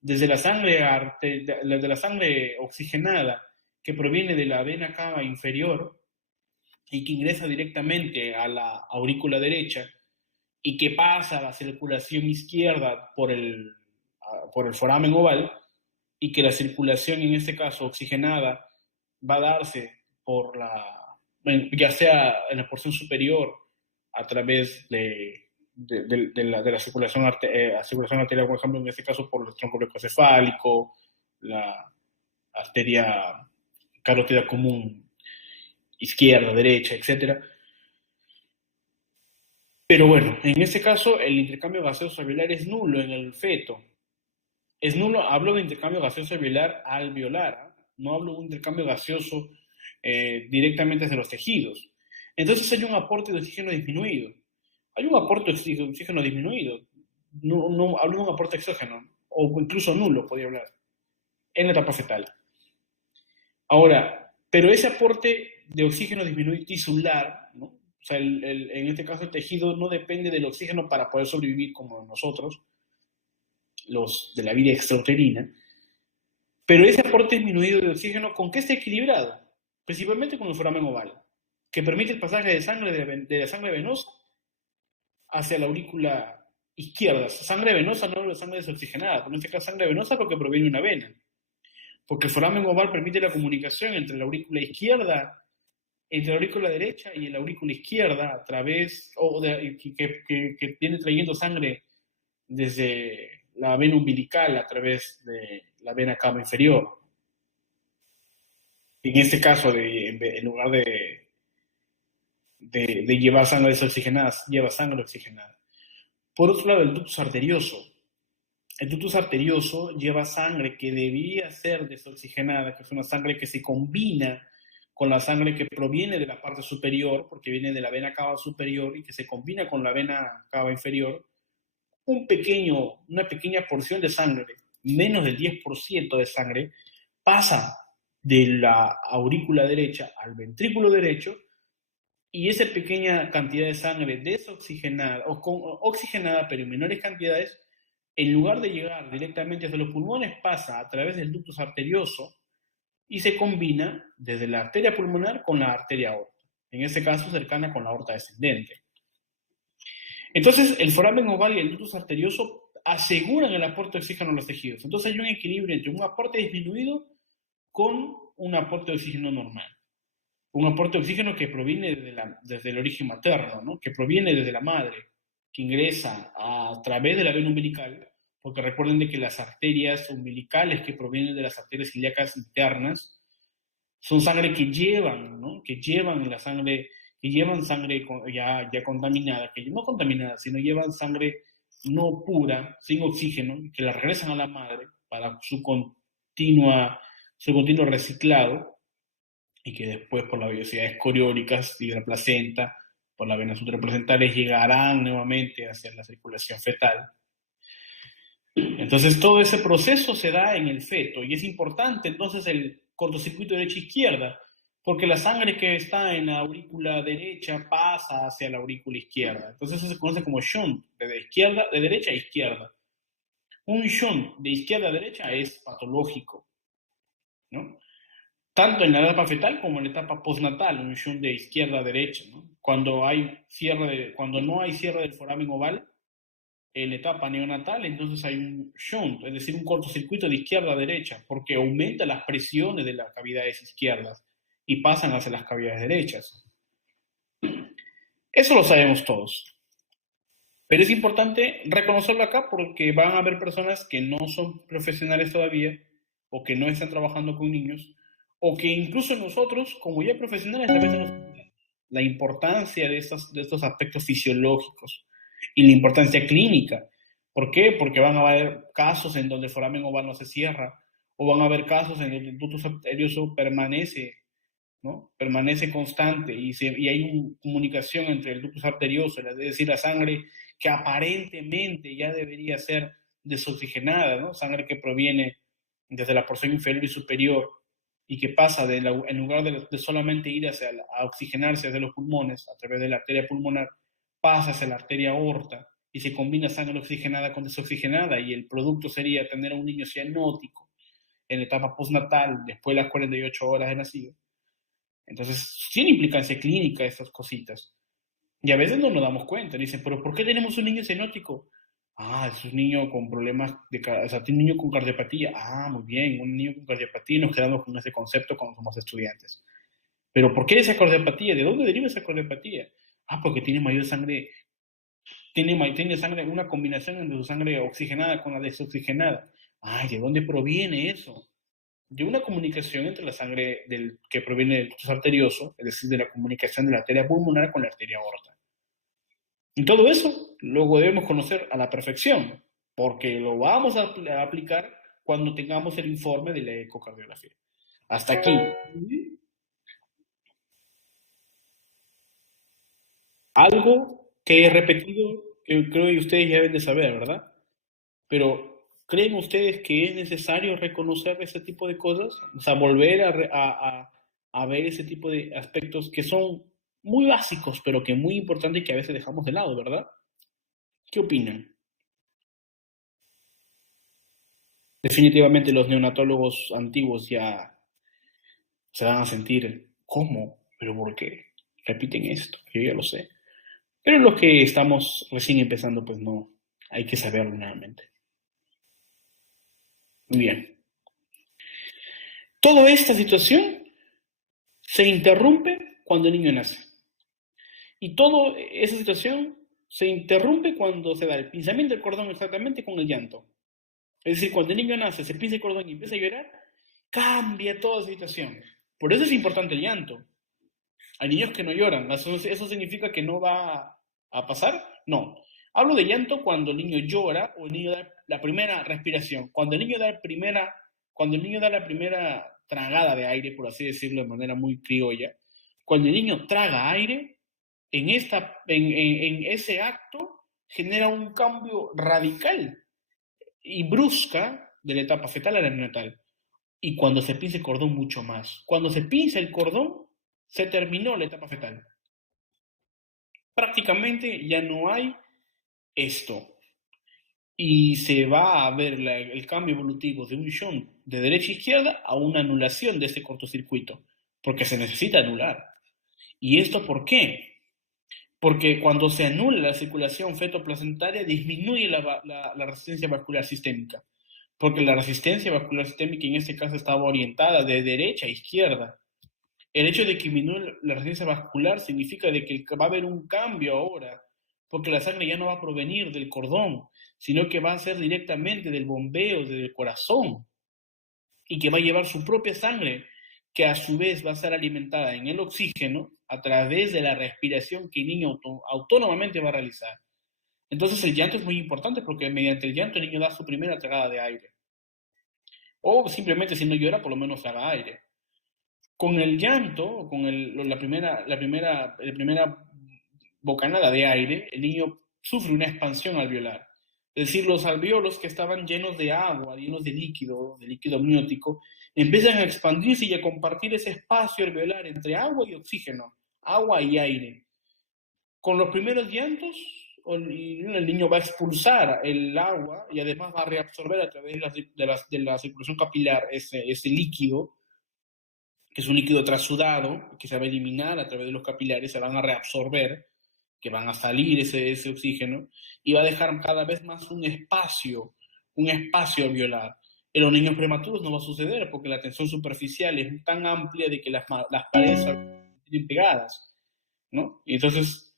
desde la sangre oxigenada que proviene de la vena cava inferior y que ingresa directamente a la aurícula derecha y que pasa a la circulación izquierda por el foramen oval, y que la circulación, en este caso oxigenada, va a darse por ya sea en la porción superior a través de la circulación arterial, por ejemplo, en este caso por el tronco leucocefálico, la arteria carótida común izquierda, derecha, etc. Pero bueno, en este caso el intercambio gaseoso alveolar es nulo en el feto. Es nulo, hablo de intercambio gaseoso alveolar, no hablo de un intercambio gaseoso directamente desde los tejidos. Entonces hay un aporte de oxígeno disminuido. Hay un aporte de oxígeno disminuido. No hablo de un aporte exógeno, o incluso nulo, podría hablar, en la etapa fetal. Ahora, pero ese aporte de oxígeno disminuido tisular, ¿no? O sea, en este caso el tejido no depende del oxígeno para poder sobrevivir como nosotros, los de la vida extrauterina, pero ese aporte disminuido de oxígeno, ¿con qué está equilibrado? Principalmente con el foramen oval, que permite el pasaje de sangre de la sangre venosa hacia la aurícula izquierda. Sangre venosa, no la sangre desoxigenada, pero en este caso sangre venosa porque proviene de una vena, porque el foramen oval permite la comunicación entre la aurícula izquierda, entre la aurícula derecha y la aurícula izquierda a través, que viene trayendo sangre desde la vena umbilical a través de la vena cava inferior. En este caso, en lugar de llevar sangre desoxigenada, lleva sangre oxigenada. Por otro lado, el ductus arterioso. El ductus arterioso lleva sangre que debía ser desoxigenada, que es una sangre que se combina con la sangre que proviene de la parte superior, porque viene de la vena cava superior y que se combina con la vena cava inferior. Una pequeña porción de sangre, menos del 10% de sangre, pasa de la aurícula derecha al ventrículo derecho, y esa pequeña cantidad de sangre desoxigenada o oxigenada, pero en menores cantidades, en lugar de llegar directamente hacia los pulmones, pasa a través del ductus arterioso y se combina desde la arteria pulmonar con la arteria aorta, en este caso cercana con la aorta descendente. Entonces, el foramen oval y el ductus arterioso aseguran el aporte de oxígeno a los tejidos. Entonces hay un equilibrio entre un aporte disminuido con un aporte de oxígeno normal. Un aporte de oxígeno que proviene desde el origen materno, ¿no? Que proviene desde la madre, que ingresa a través de la vena umbilical, porque recuerden de que las arterias umbilicales que provienen de las arterias ilíacas internas son sangre que llevan, ¿no? Que llevan la sangre, que llevan sangre ya contaminada, que no contaminada, sino llevan sangre no pura, sin oxígeno, que la regresan a la madre para su continuo reciclado, y que después por las velocidades corióricas y de la placenta, por las venas supraplacentales, llegarán nuevamente hacia la circulación fetal. Entonces todo ese proceso se da en el feto, y es importante entonces el cortocircuito derecha-izquierda, porque la sangre que está en la aurícula derecha pasa hacia la aurícula izquierda. Entonces eso se conoce como shunt, de derecha a izquierda. Un shunt de izquierda a derecha es patológico, ¿no? Tanto en la etapa fetal como en la etapa postnatal, un shunt de izquierda a derecha, ¿no? Cuando no hay cierre del foramen oval en la etapa neonatal, entonces hay un shunt, es decir, un cortocircuito de izquierda a derecha, porque aumenta las presiones de las cavidades izquierdas y pasan hacia las cavidades derechas. Eso lo sabemos todos. Pero es importante reconocerlo acá porque van a haber personas que no son profesionales todavía o que no están trabajando con niños, o que incluso nosotros, como ya profesionales, a veces nos la importancia de estos aspectos fisiológicos y la importancia clínica. ¿Por qué? Porque van a haber casos en donde el foramen oval no se cierra, o van a haber casos en donde el ductus arterioso permanece, ¿no? Permanece constante y hay una comunicación entre el ductus arterioso, es decir, la sangre que aparentemente ya debería ser desoxigenada, ¿no? Sangre que proviene desde la porción inferior y superior y que pasa en lugar de solamente ir a oxigenarse desde los pulmones a través de la arteria pulmonar, pasa hacia la arteria aorta y se combina sangre oxigenada con desoxigenada y el producto sería tener a un niño cianótico en la etapa postnatal, después de las 48 horas de nacido. Entonces, tiene implicancia clínica estas cositas. Y a veces no nos damos cuenta. Dicen, pero ¿por qué tenemos un niño cianótico? Ah, es un niño con problemas, o sea, tiene un niño con cardiopatía. Ah, muy bien, un niño con cardiopatía y nos quedamos con ese concepto cuando somos estudiantes. Pero ¿por qué esa cardiopatía? ¿De dónde deriva esa cardiopatía? Ah, porque tiene mayor sangre, tiene sangre, una combinación entre su sangre oxigenada con la desoxigenada. Ay, ¿de dónde proviene eso? De una comunicación entre la sangre que proviene del ductus arterioso, es decir, de la comunicación de la arteria pulmonar con la arteria aorta. Y todo eso luego debemos conocer a la perfección, porque lo vamos a aplicar cuando tengamos el informe de la ecocardiografía. Hasta aquí. Algo que he repetido, que creo que ustedes ya deben de saber, ¿verdad? Pero, ¿creen ustedes que es necesario reconocer ese tipo de cosas? O sea, volver a ver ese tipo de aspectos que son muy básicos, pero que muy importantes y que a veces dejamos de lado, ¿verdad? ¿Qué opinan? Definitivamente los neonatólogos antiguos ya se van a sentir, ¿cómo? ¿Pero por qué? Repiten esto, yo ya lo sé. Pero los que estamos recién empezando, pues no, hay que saberlo nuevamente. Muy bien. Toda esta situación se interrumpe cuando el niño nace. Y toda esa situación se interrumpe cuando se da el pinzamiento del cordón exactamente con el llanto. Es decir, cuando el niño nace, se pinza el cordón y empieza a llorar, cambia toda la situación. Por eso es importante el llanto. Hay niños que no lloran. ¿Eso significa que no va a pasar? No. Hablo de llanto cuando el niño llora o el niño da la primera respiración. Cuando el niño da la primera tragada de aire, por así decirlo de manera muy criolla, cuando el niño traga aire, en ese acto genera un cambio radical y brusca de la etapa fetal a la neonatal. Y cuando se pinza el cordón, mucho más. Cuando se pinza el cordón, se terminó la etapa fetal. Prácticamente ya no hay esto. Y se va a ver el cambio evolutivo de un shunt de derecha a izquierda a una anulación de ese cortocircuito, porque se necesita anular. ¿Y esto por qué? Porque cuando se anula la circulación fetoplacentaria disminuye la resistencia vascular sistémica, porque la resistencia vascular sistémica en este caso estaba orientada de derecha a izquierda. El hecho de que disminuye la resistencia vascular significa de que va a haber un cambio ahora, porque la sangre ya no va a provenir del cordón, sino que va a ser directamente del bombeo, del corazón, y que va a llevar su propia sangre, que a su vez va a ser alimentada en el oxígeno a través de la respiración que el niño autónomamente va a realizar. Entonces el llanto es muy importante porque mediante el llanto el niño da su primera tragada de aire. O simplemente si no llora, por lo menos haga aire. Con el llanto, con la primera bocanada de aire, el niño sufre una expansión alveolar. Es decir, los alveolos que estaban llenos de agua, llenos de líquido amniótico, empiezan a expandirse y a compartir ese espacio alveolar entre agua y oxígeno, agua y aire. Con los primeros llantos, el niño va a expulsar el agua y además va a reabsorber a través de la circulación capilar ese líquido, que es un líquido trasudado, que se va a eliminar a través de los capilares, se van a reabsorber, que van a salir ese oxígeno, y va a dejar cada vez más un espacio alveolar. En los niños prematuros no va a suceder, porque la tensión superficial es tan amplia de que las paredes están pegadas, ¿no? Y entonces,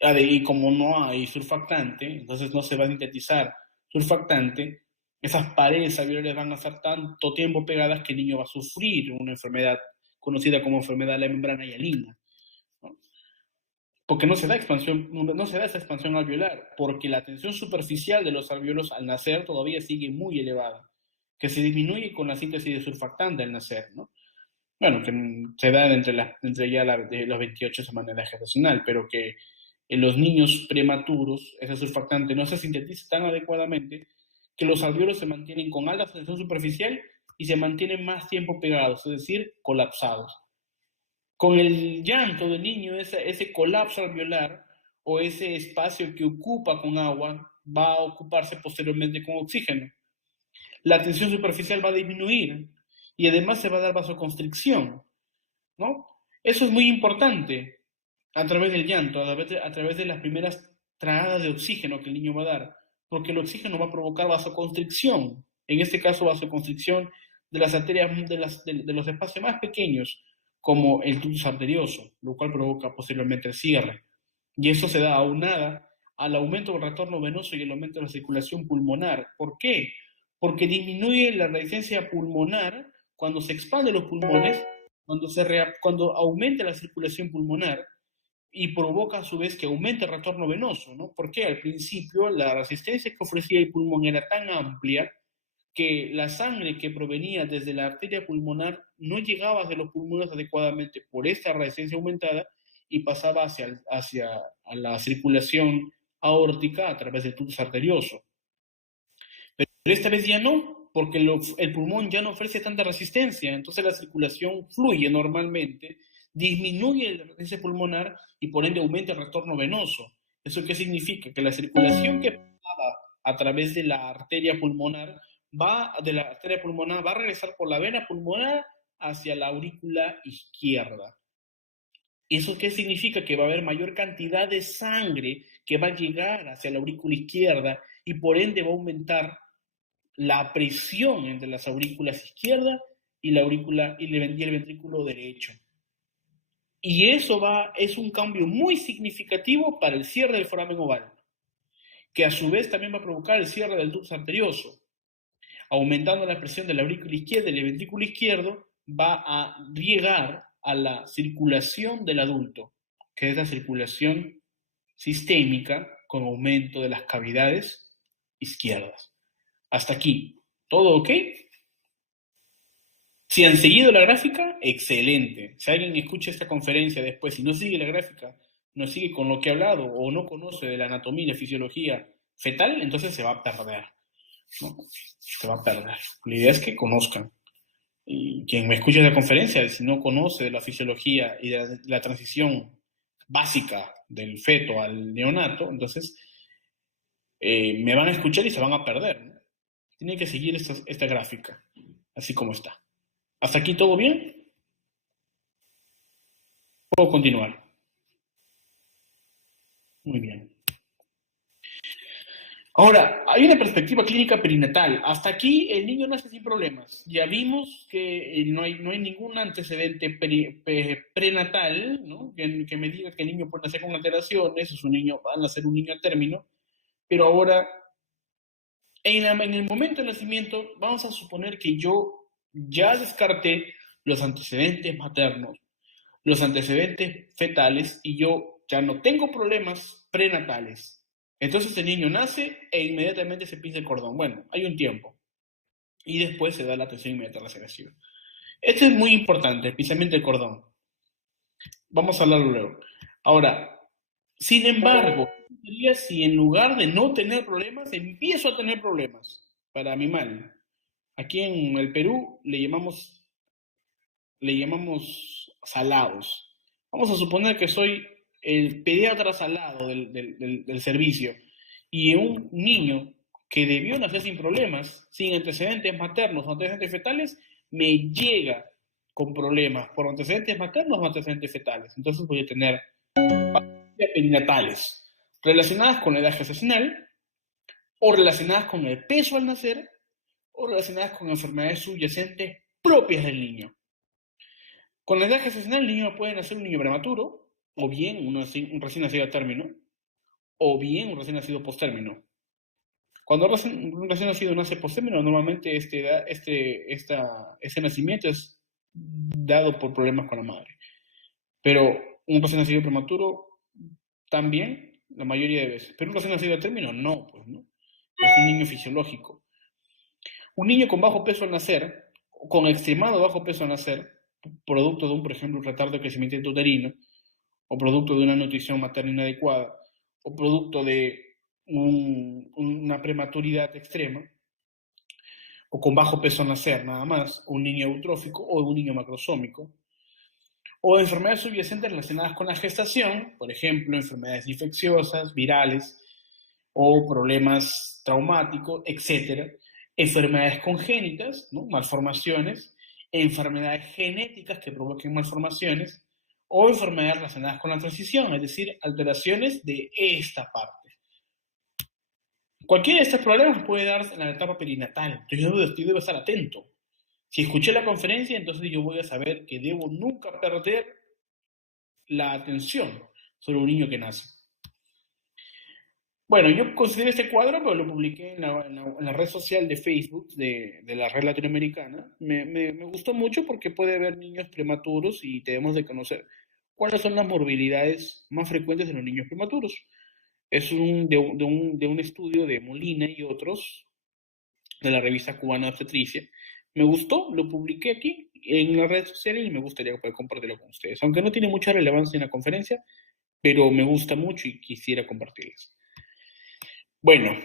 y como no hay surfactante, entonces no se va a sintetizar surfactante, esas paredes alveolares van a estar tanto tiempo pegadas que el niño va a sufrir una enfermedad conocida como enfermedad de la membrana hialina, ¿no? Porque no se da esa expansión alveolar, porque la tensión superficial de los alveolos al nacer todavía sigue muy elevada, que se disminuye con la síntesis de surfactante al nacer, ¿no? bueno, que se da entre ya de los 28 semanas de gestacional, pero que en los niños prematuros ese surfactante no se sintetiza tan adecuadamente que los alvéolos se mantienen con alta tensión superficial y se mantienen más tiempo pegados, es decir, colapsados. Con el llanto del niño, ese colapso alveolar o ese espacio que ocupa con agua va a ocuparse posteriormente con oxígeno. La tensión superficial va a disminuir y además se va a dar vasoconstricción, ¿no? Eso es muy importante a través del llanto, a través de las primeras tragadas de oxígeno que el niño va a dar, porque el oxígeno va a provocar vasoconstricción, en este caso vasoconstricción de las arterias de los espacios más pequeños, como el tubo arterioso, lo cual provoca posiblemente el cierre. Y eso se da aunada al aumento del retorno venoso y el aumento de la circulación pulmonar. ¿Por qué? Porque disminuye la resistencia pulmonar cuando se expanden los pulmones, cuando aumenta la circulación pulmonar y provoca a su vez que aumente el retorno venoso, ¿no? Porque al principio la resistencia que ofrecía el pulmón era tan amplia que la sangre que provenía desde la arteria pulmonar no llegaba hacia los pulmones adecuadamente por esta resistencia aumentada y pasaba hacia la circulación aórtica a través del tubo arterioso. Pero esta vez ya no, porque el pulmón ya no ofrece tanta resistencia, entonces la circulación fluye normalmente, disminuye la resistencia pulmonar y por ende aumenta el retorno venoso. ¿Eso qué significa? Que la circulación que pasaba a través de la arteria pulmonar va a regresar por la vena pulmonar hacia la aurícula izquierda. ¿Eso qué significa? Que va a haber mayor cantidad de sangre que va a llegar hacia la aurícula izquierda y por ende va a aumentar la presión entre las aurículas izquierda y la aurícula y el ventrículo derecho. Y eso es un cambio muy significativo para el cierre del foramen oval, que a su vez también va a provocar el cierre del tubo arterioso. Aumentando la presión de la aurícula izquierda y el ventrículo izquierdo, va a llegar a la circulación del adulto, que es la circulación sistémica con aumento de las cavidades izquierdas. Hasta aquí, ¿todo ok? Si han seguido la gráfica, excelente. Si alguien escucha esta conferencia después y no sigue la gráfica, no sigue con lo que he hablado o no conoce de la anatomía y la fisiología fetal, entonces se va a perder, ¿no? Se va a perder. La idea es que conozcan. Y quien me escucha la conferencia, si no conoce de la fisiología y de la transición básica del feto al neonato, entonces me van a escuchar y se van a perder, ¿no? Tienen que seguir esta gráfica, así como está. ¿Hasta aquí todo bien? Puedo continuar. Muy bien. Ahora, hay una perspectiva clínica perinatal. Hasta aquí el niño nace sin problemas. Ya vimos que no hay ningún antecedente prenatal, ¿no? Que me diga que el niño puede nacer con alteraciones, va a nacer un niño a término. Pero ahora, en el momento del nacimiento, vamos a suponer que yo ya descarté los antecedentes maternos, los antecedentes fetales y yo ya no tengo problemas prenatales. Entonces el niño nace e inmediatamente se pinza el cordón. Bueno, hay un tiempo. Y después se da la atención inmediata a la sedación. Esto es muy importante, el pinzamiento del cordón. Vamos a hablarlo luego. Ahora, sin embargo, ¿qué sería si en lugar de no tener problemas, empiezo a tener problemas para mi mal? Aquí en el Perú le llamamos salados. Vamos a suponer que soy el pediatra salado del servicio y un niño que debió nacer sin problemas, sin antecedentes maternos o antecedentes fetales, me llega con problemas por antecedentes maternos o antecedentes fetales. Entonces voy a tener patologías perinatales relacionadas con la edad gestacional o relacionadas con el peso al nacer o relacionadas con enfermedades subyacentes propias del niño. Con la edad gestacional, el niño puede nacer un niño prematuro, o bien un recién nacido a término, o bien un recién nacido postérmino. Cuando un recién nacido nace postérmino, normalmente ese nacimiento es dado por problemas con la madre. Pero un recién nacido prematuro, también, la mayoría de veces. Pero un recién nacido a término, no, pues no. Es un niño fisiológico. Un niño con bajo peso al nacer, con extremado bajo peso al nacer, producto de un, por ejemplo, un retardo de crecimiento intrauterino, o producto de una nutrición materna inadecuada, o producto de una prematuridad extrema, o con bajo peso al nacer nada más, un niño eutrófico o un niño macrosómico, o enfermedades subyacentes relacionadas con la gestación, por ejemplo, enfermedades infecciosas, virales, o problemas traumáticos, etcétera, enfermedades congénitas, ¿no? Malformaciones, enfermedades genéticas que provoquen malformaciones, o enfermedades relacionadas con la transición, es decir, alteraciones de esta parte. Cualquiera de estos problemas puede darse en la etapa perinatal, entonces yo debo estar atento. Si escuché la conferencia, entonces yo voy a saber que debo nunca perder la atención sobre un niño que nace. Bueno, yo consideré este cuadro, pero lo publiqué en la red social de Facebook de la red latinoamericana. Me gustó mucho porque puede haber niños prematuros y debemos de conocer cuáles son las morbilidades más frecuentes de los niños prematuros. Es de un estudio de Molina y otros, de la revista cubana de obstetricia. Me gustó, lo publiqué aquí en la red social y me gustaría poder compartirlo con ustedes. Aunque no tiene mucha relevancia en la conferencia, pero me gusta mucho y quisiera compartirles. Bueno,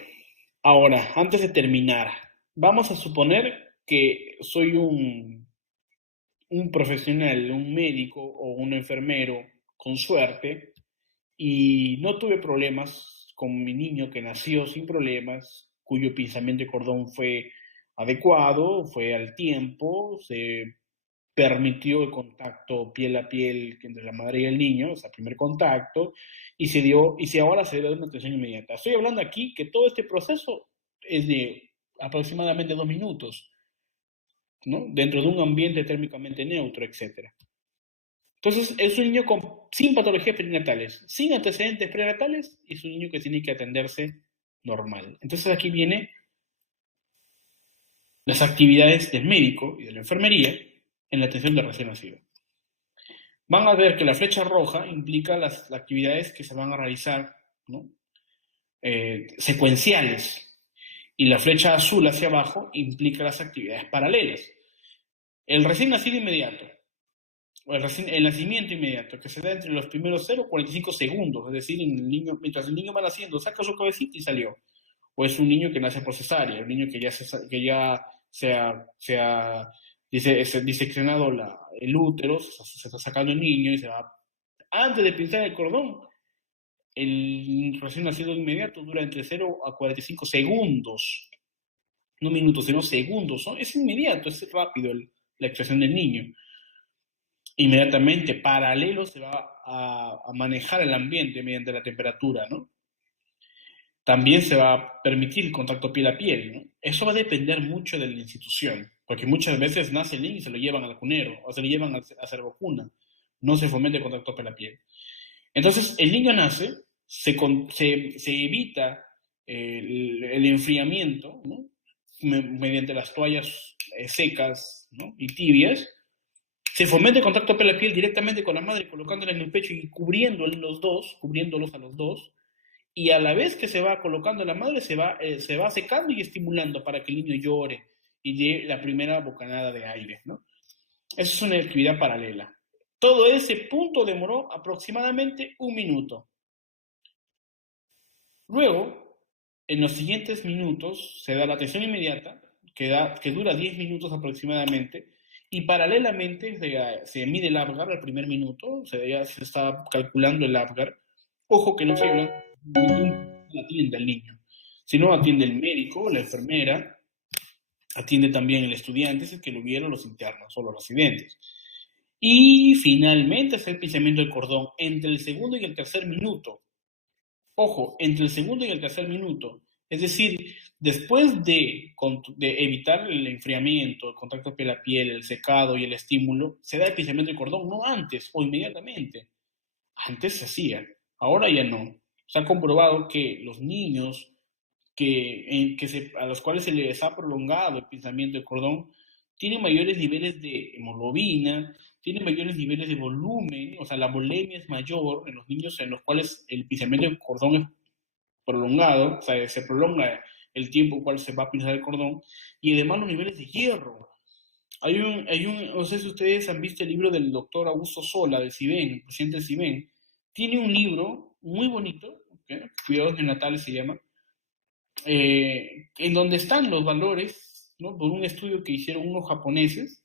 ahora, antes de terminar, vamos a suponer que soy un profesional, un médico o un enfermero con suerte y no tuve problemas con mi niño que nació sin problemas, cuyo pinzamiento de cordón fue adecuado, fue al tiempo, se permitió el contacto piel a piel entre la madre y el niño, o sea, primer contacto, y si ahora se debe una atención inmediata. Estoy hablando aquí que todo este proceso es de aproximadamente 2 minutos, ¿no? Dentro de un ambiente térmicamente neutro, etcétera. Entonces, es un niño sin patologías perinatales, sin antecedentes prenatales, y es un niño que tiene que atenderse normal. Entonces, aquí vienen las actividades del médico y de la enfermería en la atención del recién nacido. Van a ver que la flecha roja implica las actividades que se van a realizar, ¿no? Secuenciales, y la flecha azul hacia abajo implica las actividades paralelas. El recién nacido inmediato, o el nacimiento inmediato, que se da entre los primeros 0,45 segundos, es decir, mientras el niño va naciendo, saca su cabecita y salió. O es un niño que nace por cesárea, un niño que ya se ha diseccionado el útero, se está sacando el niño y se va. Antes de pinzar el cordón, el recién nacido inmediato dura entre 0 a 45 segundos. No minutos, sino segundos, ¿no? Es inmediato, es rápido la extracción del niño. Inmediatamente, paralelo, se va a manejar el ambiente mediante la temperatura, ¿no? También se va a permitir el contacto piel a piel, ¿no? Eso va a depender mucho de la institución, porque muchas veces nace el niño y se lo llevan al cunero, o se lo llevan a hacer vacuna, no se fomenta el contacto piel a piel. Entonces, el niño nace, se evita el enfriamiento, ¿no? Mediante las toallas secas, ¿no? Y tibias, se fomenta el contacto piel a piel directamente con la madre, colocándola en el pecho y cubriéndolos a los dos, y a la vez que se va colocando la madre, se va secando y estimulando para que el niño llore y dé la primera bocanada de aire, ¿no? Eso es una actividad paralela. Todo ese punto demoró aproximadamente 1 minuto. Luego, en los siguientes minutos, se da la atención inmediata, que dura 10 minutos aproximadamente, y paralelamente se mide el Apgar al primer minuto, ya se está calculando el Apgar. Ojo que no se habla, atiende al niño, sino atiende el médico, la enfermera, atiende también el estudiante, si es que lo vieron los internos o los residentes. Y finalmente es el pinzamiento del cordón entre el segundo y el tercer minuto. Ojo, entre el segundo y el tercer minuto. Es decir, después de evitar el enfriamiento, el contacto piel a piel, el secado y el estímulo, se da el pinzamiento del cordón, no antes o inmediatamente. Antes se hacía, ahora ya no. Se ha comprobado que los niños a los cuales se les ha prolongado el pinzamiento del cordón tienen mayores niveles de hemoglobina, tienen mayores niveles de volumen, o sea, la volemia es mayor en los niños en los cuales el pinzamiento del cordón es prolongado, o sea, se prolonga el tiempo en cual se va a pinzar el cordón, y además los niveles de hierro. no sé si ustedes han visto el libro del doctor Augusto Sola, del CIBEN, el presidente del CIBEN. Tiene un libro muy bonito, ¿okay? Cuidados neonatales se llama, en donde están los valores, ¿no? Por un estudio que hicieron unos japoneses,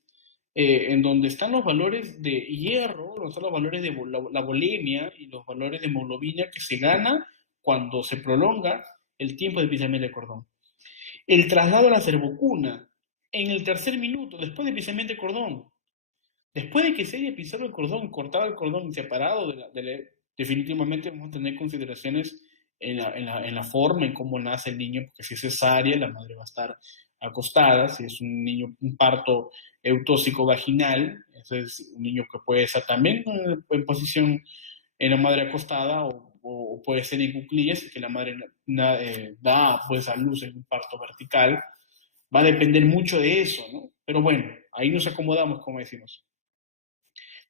en donde están los valores de hierro, los valores de la bulimia y los valores de hemoglobina que se gana cuando se prolonga el tiempo de episamiento de cordón. El traslado a la servocuna en el tercer minuto, después de episamiento de cordón. Después de que se haya pisado el cordón, cortado el cordón y separado definitivamente vamos a tener consideraciones en la forma, en cómo nace el niño, porque si es cesárea, la madre va a estar acostada. Si es un niño, un parto eutóxico vaginal, ese es un niño que puede estar también en posición en la madre acostada, o puede ser en cuclillas, que la madre da pues a luz en un parto vertical. Va a depender mucho de eso, ¿no? Pero bueno, ahí nos acomodamos, como decimos.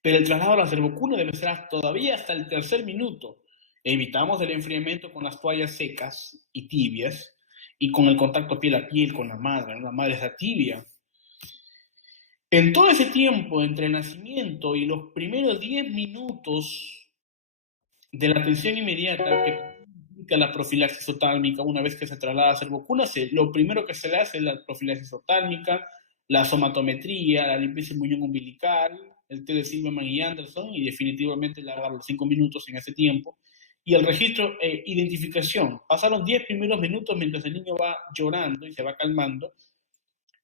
Pero el traslado a la servocuna debe ser todavía hasta el tercer minuto. Evitamos el enfriamiento con las toallas secas y tibias y con el contacto piel a piel con la madre, ¿no? La madre está tibia. En todo ese tiempo entre el nacimiento y los primeros 10 minutos de la atención inmediata, que implica la profilaxis otálmica, una vez que se traslada a servocuna, lo primero que se le hace es la profilaxis otálmica, la somatometría, la limpieza del muñón umbilical, el té de Silverman y Anderson, y definitivamente largar los 5 minutos en ese tiempo. Y el registro, identificación. Pasaron 10 primeros minutos mientras el niño va llorando y se va calmando,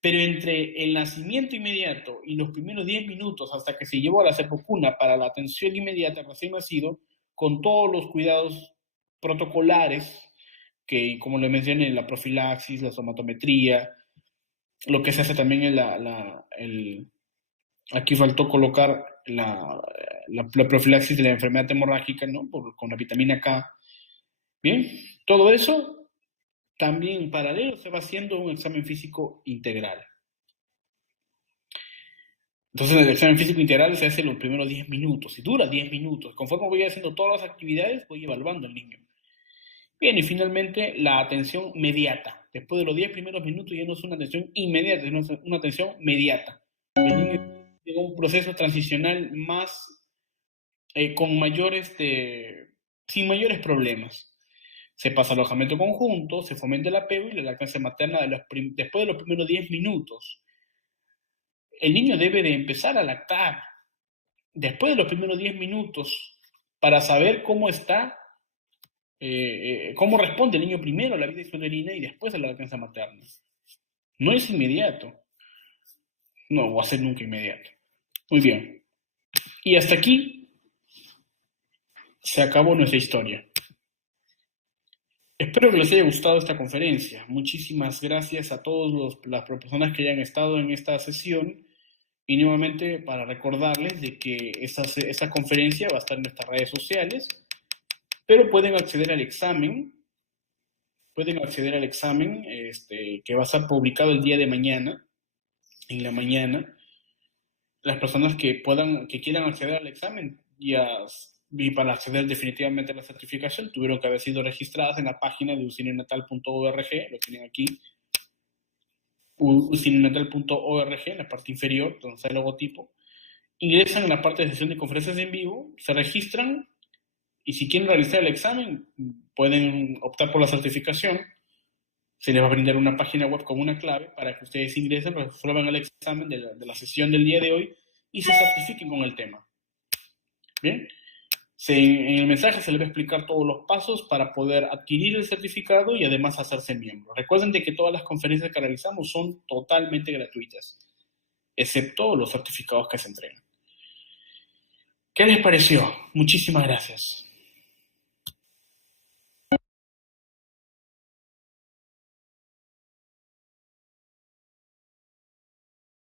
pero entre el nacimiento inmediato y los primeros 10 minutos hasta que se llevó a la servocuna para la atención inmediata recién nacido, con todos los cuidados protocolares, que como le mencioné, la profilaxis, la somatometría, lo que se hace también en aquí faltó colocar la profilaxis de la enfermedad hemorrágica, ¿no? Con la vitamina K. Bien, todo eso también en paralelo se va haciendo un examen físico integral. Entonces el examen físico integral se hace en los primeros 10 minutos y dura 10 minutos. Conforme voy haciendo todas las actividades, voy evaluando al niño. Bien, y finalmente la atención mediata. Después de los 10 primeros minutos ya no es una atención inmediata, es una atención mediata. El niño tiene un proceso transicional más, sin mayores problemas. Se pasa al alojamiento conjunto, se fomenta el apego y la lactancia materna después de los primeros 10 minutos. El niño debe de empezar a lactar después de los primeros 10 minutos para saber cómo está, cómo responde el niño primero a la vida exuterina y después a la lactancia materna. No es inmediato. No va a ser nunca inmediato. Muy bien. Y hasta aquí se acabó nuestra historia. Espero que les haya gustado esta conferencia. Muchísimas gracias a todas las personas que hayan estado en esta sesión. Y nuevamente para recordarles de que esta conferencia va a estar en nuestras redes sociales, pero pueden acceder al examen, que va a estar publicado el día de mañana, en la mañana. Las personas que quieran acceder al examen y para acceder definitivamente a la certificación tuvieron que haber sido registradas en la página de usinenatal.org, lo tienen aquí, usinenatal.org, en la parte inferior, donde está el logotipo. Ingresan en la parte de sesión de conferencias en vivo, se registran y si quieren realizar el examen pueden optar por la certificación. Se les va a brindar una página web con una clave para que ustedes ingresen, resuelvan el examen de la sesión del día de hoy y se certifiquen con el tema. Bien, en el mensaje se les va a explicar todos los pasos para poder adquirir el certificado y además hacerse miembro. Recuerden de que todas las conferencias que realizamos son totalmente gratuitas, excepto los certificados que se entregan. ¿Qué les pareció? Muchísimas gracias.